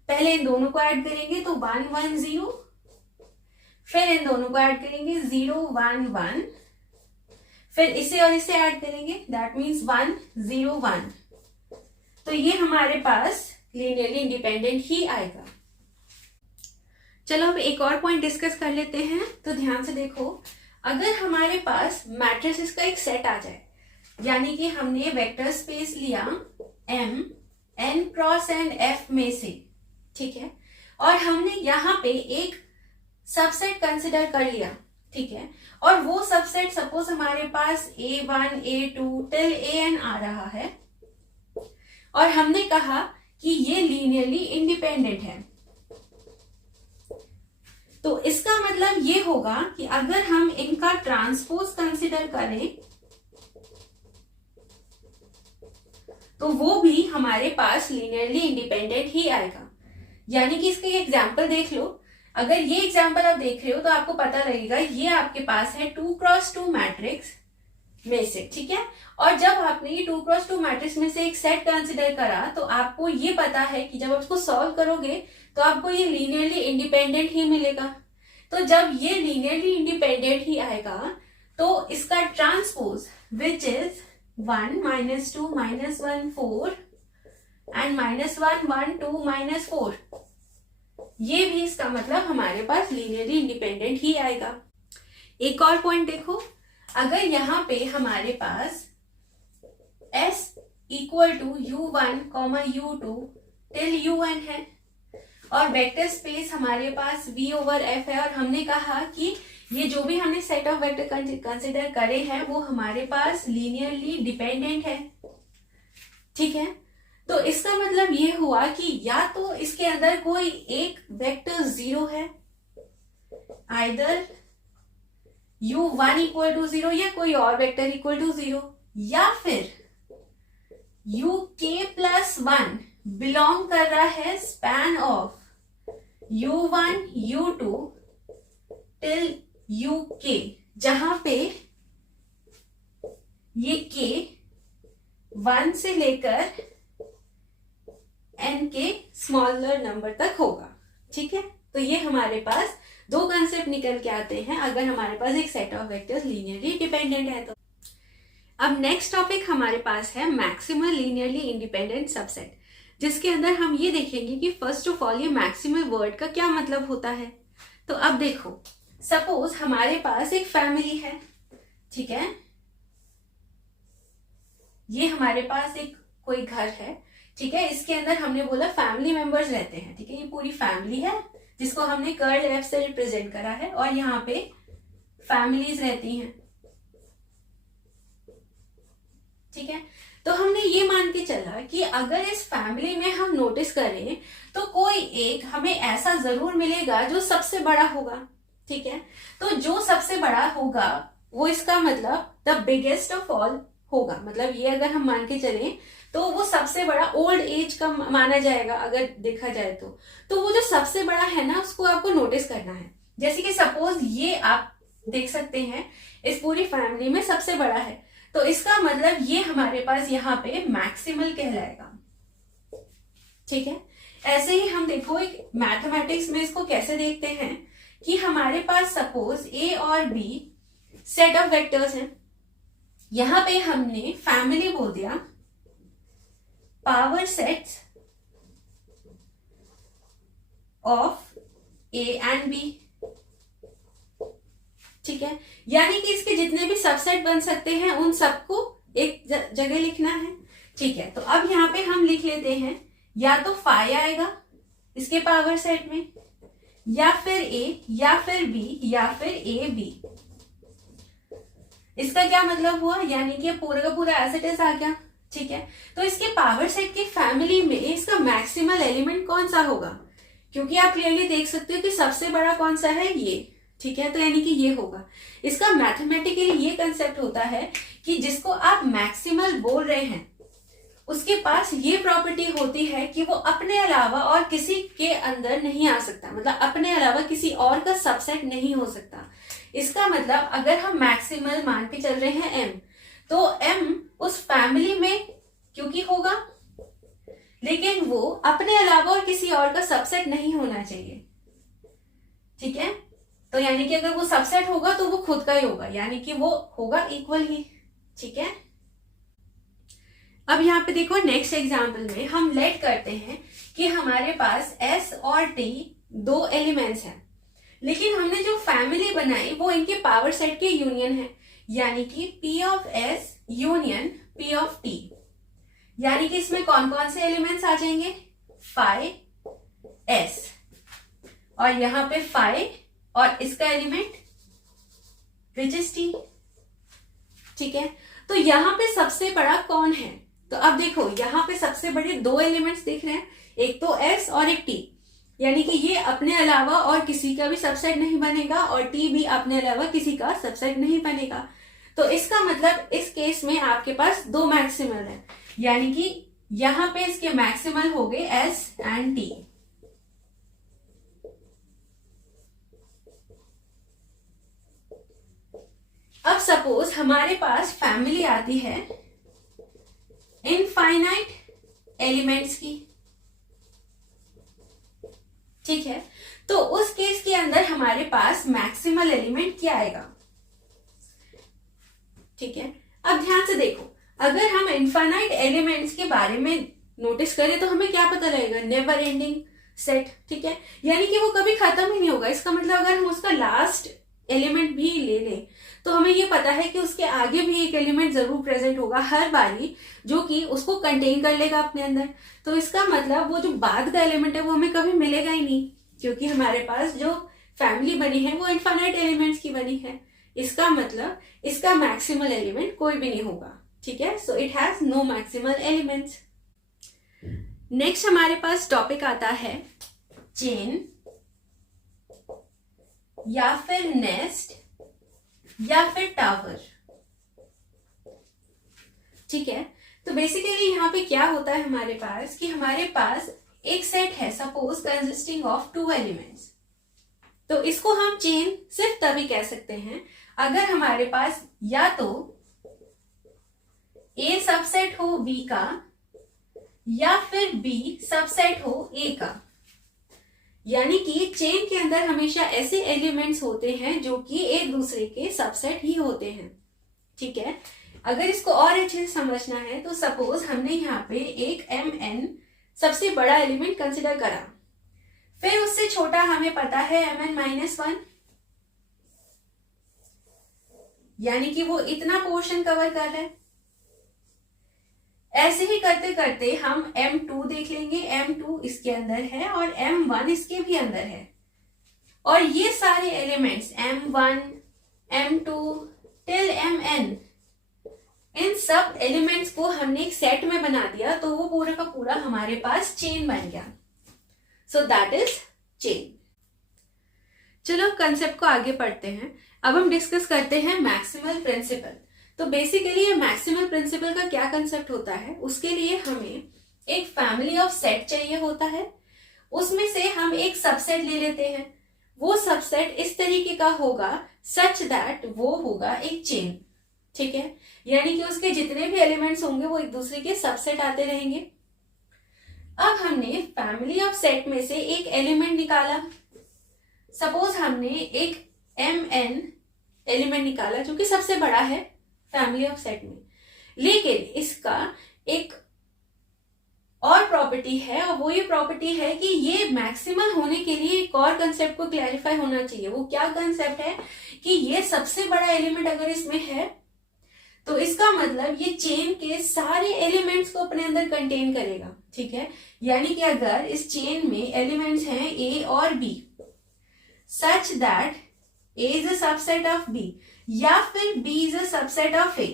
पहले इन दोनों को ऐड करेंगे तो 1 1 0, फिर इन दोनों को ऐड करेंगे 0 1 1, फिर इसे और इसे ऐड करेंगे, दैट मीन्स 1 0 1। तो ये हमारे पास लीनियरली इंडिपेंडेंट ही आएगा। चलो अब एक और पॉइंट डिस्कस कर लेते हैं। तो ध्यान से देखो, अगर हमारे पास मैट्रिसेस का एक सेट आ जाए, यानी कि हमने वेक्टर स्पेस लिया M n cross and F में से, ठीक है, और हमने यहाँ पे एक सबसेट कंसिडर कर लिया, ठीक है, और वो सबसेट सपोज हमारे पास A1 A2 टिल AN आ रहा है, और हमने कहा कि ये लीनियरली इंडिपेंडेंट है। तो इसका मतलब ये होगा कि अगर हम इनका ट्रांसपोज कंसिडर करें तो वो भी हमारे पास लीनियरली इंडिपेंडेंट ही आएगा। यानी कि इसका एग्जाम्पल देख लो। अगर ये एग्जाम्पल आप देख रहे हो तो आपको पता लगेगा ये आपके पास है 2x2 मैट्रिक्स में से, ठीक है। और जब आपने ये 2x2 मैट्रिक्स में से एक सेट कंसिडर करा तो आपको ये पता है कि जब आप इसको सॉल्व करोगे तो आपको ये लीनियरली इंडिपेंडेंट ही मिलेगा। तो जब ये लीनियरली इंडिपेंडेंट ही आएगा तो इसका ट्रांसपोज विच इज 1 -2 -1 4 एंड -1 1 2 -4, ये भी इसका मतलब हमारे पास लीनियरली इंडिपेंडेंट ही आएगा। एक और पॉइंट देखो, अगर यहां पे हमारे पास S equal to U1, U2 till UN है और वेक्टर स्पेस हमारे पास V ओवर F है, और हमने कहा कि ये जो भी हमने सेट ऑफ वेक्टर कंसिडर करे हैं वो हमारे पास लीनियरली डिपेंडेंट है, ठीक है। तो इसका मतलब ये हुआ कि या तो इसके अंदर कोई एक वेक्टर 0 है, आइदर U1 इक्वल टू 0 या कोई और वेक्टर इक्वल टू 0, या फिर UK प्लस 1 बिलोंग कर रहा है span of U1 U2 till UK, जहां पे ये K 1 से लेकर n के स्मॉलर नंबर तक होगा, ठीक है। तो ये हमारे पास दो कंसेप्ट निकल के आते हैं अगर हमारे पास एक set of vectors linearly dependent है तो। अब नेक्स्ट टॉपिक हमारे पास है मैक्सिमल लीनियरली इंडिपेंडेंट सबसेट, जिसके अंदर हम ये देखेंगे कि फर्स्ट ऑफ ऑल ये मैक्सिमल वर्ड का क्या मतलब होता है। तो अब देखो, सपोज हमारे पास एक फैमिली है, ठीक है, ये हमारे पास एक कोई घर है, ठीक है। इसके अंदर हमने बोला फैमिली मेंबर्स रहते हैं, ठीक है। ये पूरी फैमिली है जिसको हमने कर्ल एफ से रिप्रेजेंट करा है और यहाँ पे फैमिलीज रहती हैं, ठीक है। तो हमने ये मान के चला कि अगर इस फैमिली में हम नोटिस करें तो कोई एक हमें ऐसा जरूर मिलेगा जो सबसे बड़ा होगा, ठीक है। तो जो सबसे बड़ा होगा वो इसका मतलब द बिगेस्ट ऑफ ऑल होगा। मतलब ये अगर हम मान के चलें तो वो सबसे बड़ा ओल्ड एज का माना जाएगा अगर देखा जाए तो वो जो सबसे बड़ा है ना उसको आपको नोटिस करना है। जैसे कि सपोज ये आप देख सकते हैं इस पूरी फैमिली में सबसे बड़ा है, तो इसका मतलब ये हमारे पास यहाँ पे मैक्सिमल कहलाएगा, ठीक है। ऐसे ही हम देखो एक मैथमेटिक्स में इसको कैसे देखते हैं कि हमारे पास सपोज ए और बी सेट ऑफ वेक्टर्स हैं, यहां पे हमने फैमिली बोल दिया power sets of A and B, ठीक है। यानी कि इसके जितने भी सबसेट बन सकते हैं उन सबको एक जगह लिखना है, ठीक है। तो अब यहाँ पे हम लिख लेते हैं या तो फाई आएगा इसके पावर सेट में, या फिर ए, या फिर बी, या फिर ए बी। इसका क्या मतलब हुआ, यानी कि पूरा का पूरा एज इट इज आ गया, ठीक है। तो इसके पावर सेट की फैमिली में इसका मैक्सिमल एलिमेंट कौन सा होगा, क्योंकि आप क्लियरली देख सकते हो कि सबसे बड़ा कौन सा है ये, ठीक है। तो यानी कि ये होगा। इसका मैथमेटिकली ये कंसेप्ट होता है कि जिसको आप मैक्सिमल बोल रहे हैं उसके पास ये प्रॉपर्टी होती है कि वो अपने अलावा और किसी के अंदर नहीं आ सकता, मतलब अपने अलावा किसी और का सबसेट नहीं हो सकता। इसका मतलब अगर हम मैक्सिमल मान के चल रहे हैं m, तो m उस फैमिली में क्योंकि होगा, लेकिन वो अपने अलावा और किसी और का सबसेट नहीं होना चाहिए, ठीक है। तो यानी कि अगर वो सबसेट होगा तो वो खुद का ही होगा, यानी कि वो होगा इक्वल ही, ठीक है। अब यहाँ पे देखो नेक्स्ट एग्जाम्पल में हम लेट करते हैं कि हमारे पास s और t दो एलिमेंट्स हैं, लेकिन हमने जो फैमिली बनाई वो इनके पावर सेट के यूनियन है, यानी कि p of s union p of t। यानी कि इसमें कौन कौन से एलिमेंट्स आ जाएंगे, फाई s और यहाँ पे फाई और इसका एलिमेंट विच इज t, ठीक है। तो यहाँ पे सबसे बड़ा कौन है, तो अब देखो यहाँ पे सबसे बड़े दो एलिमेंट्स दिख रहे हैं, एक तो S और एक T, यानी कि ये अपने अलावा और किसी का भी सबसेट नहीं बनेगा और T भी अपने अलावा किसी का सबसेट नहीं बनेगा। तो इसका मतलब इस केस में आपके पास दो मैक्सिमल है, यानी कि यहां पे इसके मैक्सिमल हो गए S एंड T। अब सपोज हमारे पास फैमिली आती है इनफाइनाइट एलिमेंट्स की, ठीक है, तो उस केस के अंदर हमारे पास मैक्सिमल एलिमेंट क्या आएगा? ठीक है, अब ध्यान से देखो, अगर हम इनफाइनाइट एलिमेंट्स के बारे में नोटिस करें तो हमें क्या पता लगेगा? नेवर एंडिंग सेट, ठीक है, यानी कि वो कभी खत्म ही नहीं होगा। इसका मतलब अगर हम उसका लास्ट एलिमेंट भी ले लें तो हमें ये पता है कि उसके आगे भी एक एलिमेंट जरूर प्रेजेंट होगा हर बारी, जो कि उसको कंटेन कर लेगा अपने अंदर। तो इसका मतलब वो जो बाद का एलिमेंट है वो हमें कभी मिलेगा ही नहीं, क्योंकि हमारे पास जो फैमिली बनी है वो इनफाइनाइट एलिमेंट्स की बनी है। इसका मतलब इसका मैक्सिमल एलिमेंट कोई भी नहीं होगा, ठीक है। So it has no maximal elements. Next हमारे पास टॉपिक आता है चेन या फिर नेस्ट या फिर टावर, ठीक है। तो बेसिकली यहाँ पे क्या होता है हमारे पास कि हमारे पास एक सेट है सपोज कंसिस्टिंग ऑफ 2 एलिमेंट्स, तो इसको हम चेन सिर्फ तभी कह सकते हैं अगर हमारे पास या तो A सबसेट हो B का या फिर B सबसेट हो A का, यानी कि चेन के अंदर हमेशा ऐसे एलिमेंट्स होते हैं जो कि एक दूसरे के सबसेट ही होते हैं, ठीक है। अगर इसको और अच्छे से समझना है तो सपोज हमने यहाँ पे एक Mn सबसे बड़ा एलिमेंट कंसिडर करा, फिर उससे छोटा हमें पता है Mn-1, यानी कि वो इतना पोर्शन कवर कर रहा है। ऐसे ही करते करते हम M2 देख लेंगे, M2 इसके अंदर है और M1 इसके भी अंदर है, और ये सारे elements M1, M2 till Mn, इन सब एलिमेंट्स को हमने एक सेट में बना दिया तो वो पूरा का पूरा हमारे पास चेन बन गया। So that is chain. चलो कंसेप्ट को आगे पढ़ते हैं। अब हम डिस्कस करते हैं मैक्सिमल प्रिंसिपल। तो बेसिकली ये मैक्सिमल प्रिंसिपल का क्या कंसेप्ट होता है, उसके लिए हमें एक फैमिली ऑफ सेट चाहिए होता है, उसमें से हम एक सबसेट ले लेते हैं। वो सबसेट इस तरीके का होगा सच दैट वो होगा एक चेन, ठीक है, यानी कि उसके जितने भी एलिमेंट्स होंगे वो एक दूसरे के सबसेट आते रहेंगे। अब हमने फैमिली ऑफ सेट में से एक एलिमेंट निकाला, सपोज हमने एक Mn एलिमेंट निकाला जो कि सबसे बड़ा है फैमिली ऑफ सेट में, लेकिन इसका एक और प्रॉपर्टी है, और वो ये प्रॉपर्टी है कि ये मैक्सिमल होने के लिए एक और कंसेप्ट को क्लैरिफाई होना चाहिए। वो क्या कंसेप्ट है कि ये सबसे बड़ा एलिमेंट अगर इसमें है तो इसका मतलब ये चेन के सारे एलिमेंट्स को अपने अंदर कंटेन करेगा, ठीक है। यानी कि अगर इस चेन में एलिमेंट्स हैं A और B such that A is a subset of B या फिर B is a subset of A,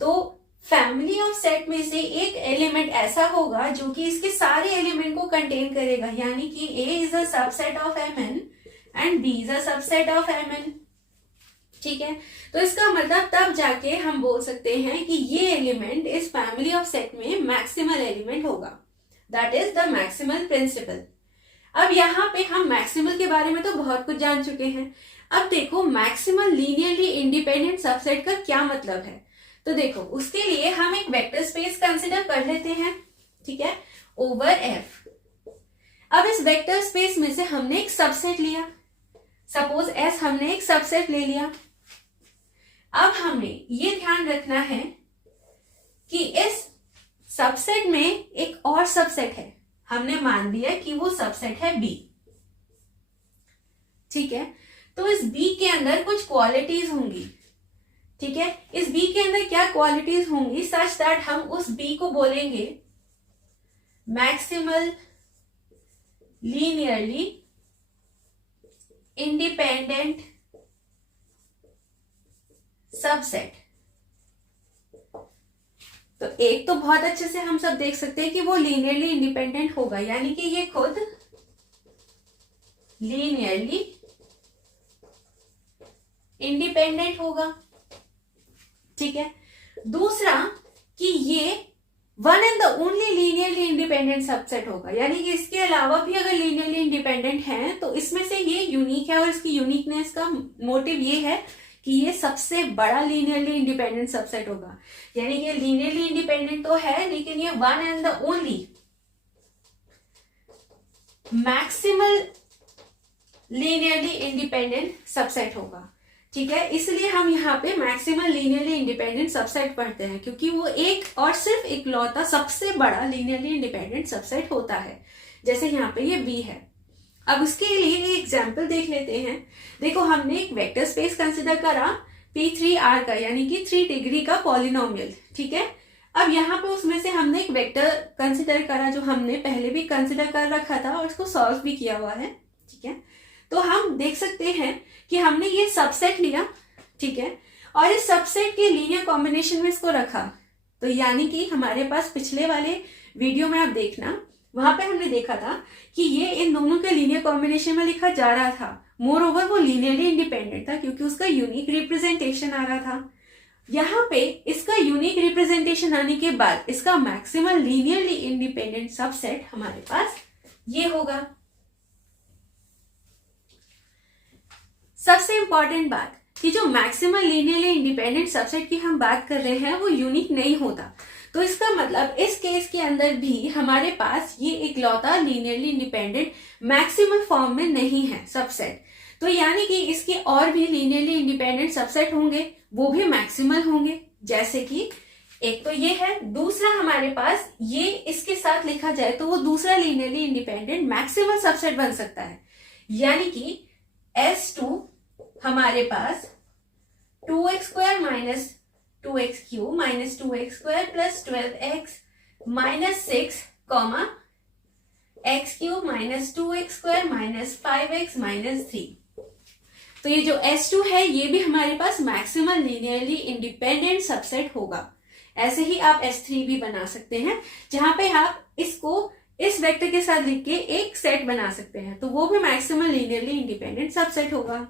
तो फैमिली ऑफ सेट में से एक एलिमेंट ऐसा होगा जो कि इसके सारे एलिमेंट को कंटेन करेगा, यानी कि A is a subset of Mn and B is a subset of Mn, ठीक है। तो इसका मतलब तब जाके हम बोल सकते हैं कि ये एलिमेंट इस फैमिली ऑफ सेट में मैक्सिमल एलिमेंट होगा, that is the maximal principle. अब यहाँ पे हम मैक्सिमल के बारे में तो बहुत कुछ जान चुके हैं। अब देखो मैक्सिमल लीनियरली इंडिपेंडेंट सबसेट का क्या मतलब है, तो देखो उसके लिए हम एक वेक्टर स्पेस कंसिडर कर लेते हैं, ठीक है, ओवर F। अब इस वेक्टर स्पेस में से हमने एक सबसेट लिया, सपोज S हमने एक सबसेट ले लिया। अब हमें ये ध्यान रखना है कि इस सबसेट में एक और सबसेट है, हमने मान लिया कि वो सबसेट है B, ठीक है। तो इस B के अंदर कुछ क्वालिटीज होंगी, ठीक है। इस B के अंदर क्या क्वालिटीज होंगी सच दैट हम उस B को बोलेंगे मैक्सिमल लीनियरली इंडिपेंडेंट सबसेट। तो एक तो बहुत अच्छे से हम सब देख सकते हैं कि वो लीनियरली इंडिपेंडेंट होगा, यानी कि ये खुद लीनियरली इंडिपेंडेंट होगा, ठीक है। दूसरा कि ये one and the only linearly independent subset होगा, यानी कि इसके अलावा भी अगर लीनियरली इंडिपेंडेंट है तो इसमें से ये यूनिक है, और इसकी यूनिकनेस का मोटिव ये है कि ये सबसे बड़ा लीनियरली इंडिपेंडेंट सबसेट होगा। यानी कि लीनियरली इंडिपेंडेंट तो है, लेकिन ये one and the only maximal linearly independent subset होगा, ठीक है। इसलिए हम यहाँ पे मैक्सिमल लीनियरली इंडिपेंडेंट सबसेट पढ़ते हैं, क्योंकि वो एक और सिर्फ इकलौता सबसे बड़ा लीनियरली इंडिपेंडेंट सबसेट होता है। जैसे यहाँ पे ये B है। अब उसके लिए एक एग्जाम्पल देख लेते हैं। देखो, हमने एक वेक्टर स्पेस कंसिडर करा P3R का, यानी कि 3 डिग्री का पॉलिनोमियल, ठीक है। अब यहाँ पे उसमें से हमने एक वेक्टर कंसिडर करा जो हमने पहले भी कंसिडर कर रखा था और उसको सॉल्व भी किया हुआ है, ठीक है। तो हम देख सकते हैं कि हमने ये सबसेट लिया, ठीक है, और इस सबसेट के लीनियर कॉम्बिनेशन में इसको रखा। तो यानी कि हमारे पास पिछले वाले वीडियो में आप देखना, वहां पे हमने देखा था कि ये इन दोनों के लीनियर कॉम्बिनेशन में लिखा जा रहा था। मोर ओवर वो लीनियरली इंडिपेंडेंट था क्योंकि उसका यूनिक रिप्रेजेंटेशन आ रहा था। यहाँ पे इसका यूनिक रिप्रेजेंटेशन आने के बाद इसका मैक्सिमल लीनियरली इंडिपेंडेंट सबसेट हमारे पास ये होगा। सबसे इंपॉर्टेंट बात कि जो मैक्सिमल लीनियरली इंडिपेंडेंट सबसेट की हम बात कर रहे हैं वो यूनिक नहीं होता। तो इसका मतलब इस केस के अंदर भी हमारे पास ये इकलौता लीनियरली इंडिपेंडेंट मैक्सिमल फॉर्म में नहीं है सबसेट। तो यानी कि इसके और भी लीनियरली इंडिपेंडेंट सबसेट होंगे, वो भी मैक्सिमल होंगे। जैसे कि एक तो ये है, दूसरा हमारे पास ये इसके साथ लिखा जाए तो वो दूसरा लीनियरली इंडिपेंडेंट मैक्सिमल सबसेट बन सकता है। यानी कि S2 हमारे पास 2x² minus 2x³ minus 2x² plus 12x minus 6 comma x³ minus 2x² minus 5x minus 3। तो ये जो S2 है ये भी हमारे पास मैक्सिमल लीनियरली इंडिपेंडेंट सबसेट होगा। ऐसे ही आप S3 भी बना सकते हैं, जहां पे आप इसको इस वेक्टर के साथ लिख के एक सेट बना सकते हैं, तो वो भी मैक्सिमल लीनियरली इंडिपेंडेंट सबसेट होगा।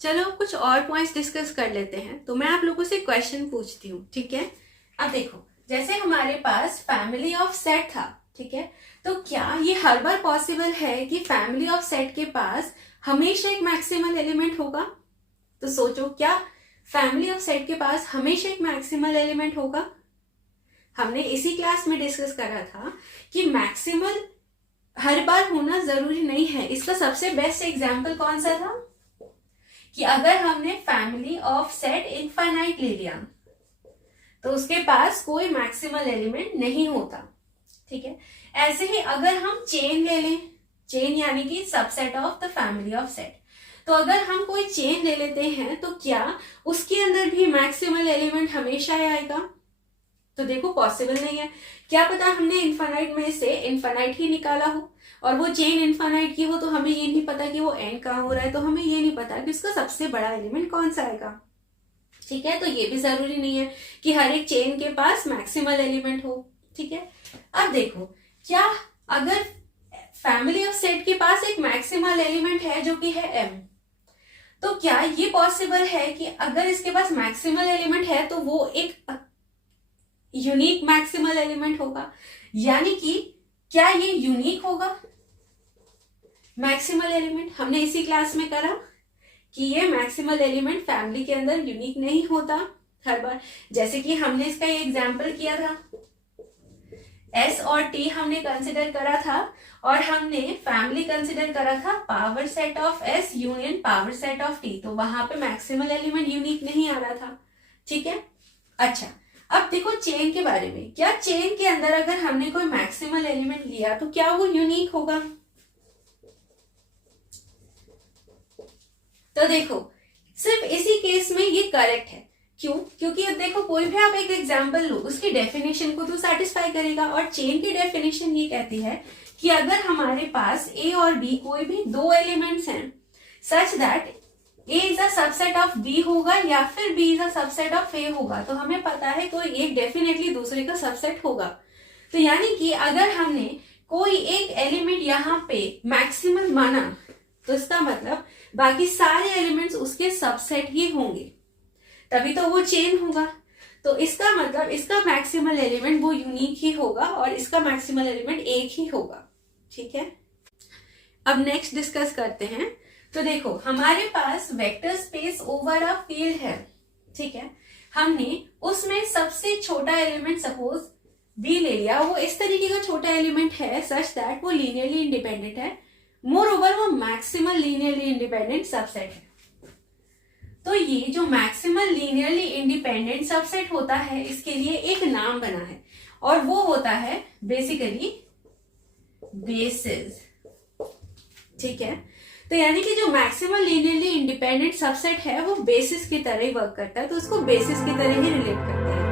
चलो कुछ और पॉइंट्स डिस्कस कर लेते हैं। तो मैं आप लोगों से क्वेश्चन पूछती हूँ, ठीक है। अब देखो, जैसे हमारे पास फैमिली ऑफ सेट था, ठीक है, तो क्या ये हर बार पॉसिबल है कि फैमिली ऑफ सेट के पास हमेशा एक मैक्सिमल एलिमेंट होगा? तो सोचो, क्या फैमिली ऑफ सेट के पास हमेशा एक मैक्सिमल एलिमेंट होगा? हमने इसी क्लास में डिस्कस करा था कि मैक्सिमल हर बार होना जरूरी नहीं है। इसका सबसे बेस्ट एग्जाम्पल कौन सा था कि अगर हमने फैमिली ऑफ सेट इनफाइनाइट ले लिया तो उसके पास कोई मैक्सिमल एलिमेंट नहीं होता, ठीक है। ऐसे ही अगर हम चेन ले लें, चेन यानी कि subset of the family of set, तो अगर हम कोई चेन ले लेते हैं तो क्या उसके अंदर भी मैक्सिमल एलिमेंट हमेशा आएगा? तो देखो, पॉसिबल नहीं है। क्या पता हमने इनफाइनाइट में से इनफाइनाइट ही निकाला हो और वो चेन इनफाइनाइट की हो, तो हमें ये नहीं पता कि वो एंड कहाँ हो रहा है, तो हमें ये नहीं पता कि उसका सबसे बड़ा एलिमेंट कौन सा आएगा, ठीक है। तो ये भी जरूरी नहीं है कि हर एक चेन के पास मैक्सिमल एलिमेंट हो, ठीक है। अब देखो, क्या अगर फैमिली ऑफ सेट के पास एक मैक्सिमल एलिमेंट है जो कि है m, तो क्या ये पॉसिबल है कि अगर इसके पास मैक्सिमल एलिमेंट है तो वो एक यूनिक मैक्सिमल एलिमेंट होगा? यानी कि क्या ये यूनिक होगा मैक्सिमल एलिमेंट? हमने इसी क्लास में करा कि ये मैक्सिमल एलिमेंट फैमिली के अंदर यूनिक नहीं होता हर बार। जैसे कि हमने इसका ये एग्जाम्पल किया था, S और T हमने कंसिडर करा था और हमने फैमिली कंसिडर करा था power set of S union power set of T, तो वहां पे मैक्सिमल एलिमेंट यूनिक नहीं आ रहा था, ठीक है। अच्छा, अब देखो चेन के बारे में। क्या चेन के अंदर अगर हमने कोई मैक्सिमल एलिमेंट लिया तो क्या वो यूनिक होगा? तो देखो, सिर्फ इसी केस में ये करेक्ट है। क्यों? क्योंकि अब देखो, कोई भी आप एक एग्जांपल लो, उसकी डेफिनेशन को तो सेटिस्फाई करेगा, और चेन की डेफिनेशन ये कहती है कि अगर हमारे पास A और B कोई भी दो एलिमेंट्स हैं such that A is a subset of B होगा या फिर B is a subset of A होगा, तो हमें पता है कोई एक डेफिनेटली दूसरे का सबसेट होगा। तो यानी कि अगर हमने कोई एक एलिमेंट यहाँ पे मैक्सिमल माना तो इसका मतलब बाकी सारे एलिमेंट्स उसके सबसेट ही होंगे, तभी तो वो चेन होगा। तो इसका मतलब इसका मैक्सिमल एलिमेंट वो यूनिक ही होगा और इसका मैक्सिमल एलिमेंट एक ही होगा। ठीक है, अब नेक्स्ट डिस्कस करते हैं। तो देखो हमारे पास vector space over a field है, ठीक है, हमने उसमें सबसे छोटा एलिमेंट सपोज बी ले लिया, वो इस तरीके का छोटा एलिमेंट है सच दैट वो लीनियरली इंडिपेंडेंट है, मोर ओवर वो मैक्सिमल लीनियरली इंडिपेंडेंट सबसेट है। तो ये जो मैक्सिमल लीनियरली इंडिपेंडेंट सबसेट होता है इसके लिए एक नाम बना है और वो होता है बेसिकली बेसिस। ठीक है, तो यानी कि जो मैक्सिमल लीनियरली इंडिपेंडेंट सबसेट है वो बेसिस की तरह ही वर्क करता है, तो उसको बेसिस की तरह ही रिलेट करते हैं।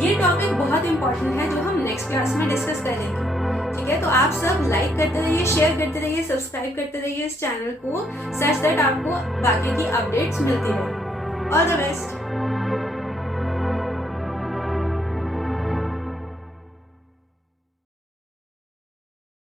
ये टॉपिक बहुत इंपॉर्टेंट है जो हम नेक्स्ट क्लास में डिस्कस करेंगे। ठीक है, तो आप सब लाइक करते रहिए, शेयर करते रहिए, सब्सक्राइब करते रहिए इस चैनल को, सच दैट आपको बाकी की अपडेट्स मिलती रहे। All the best.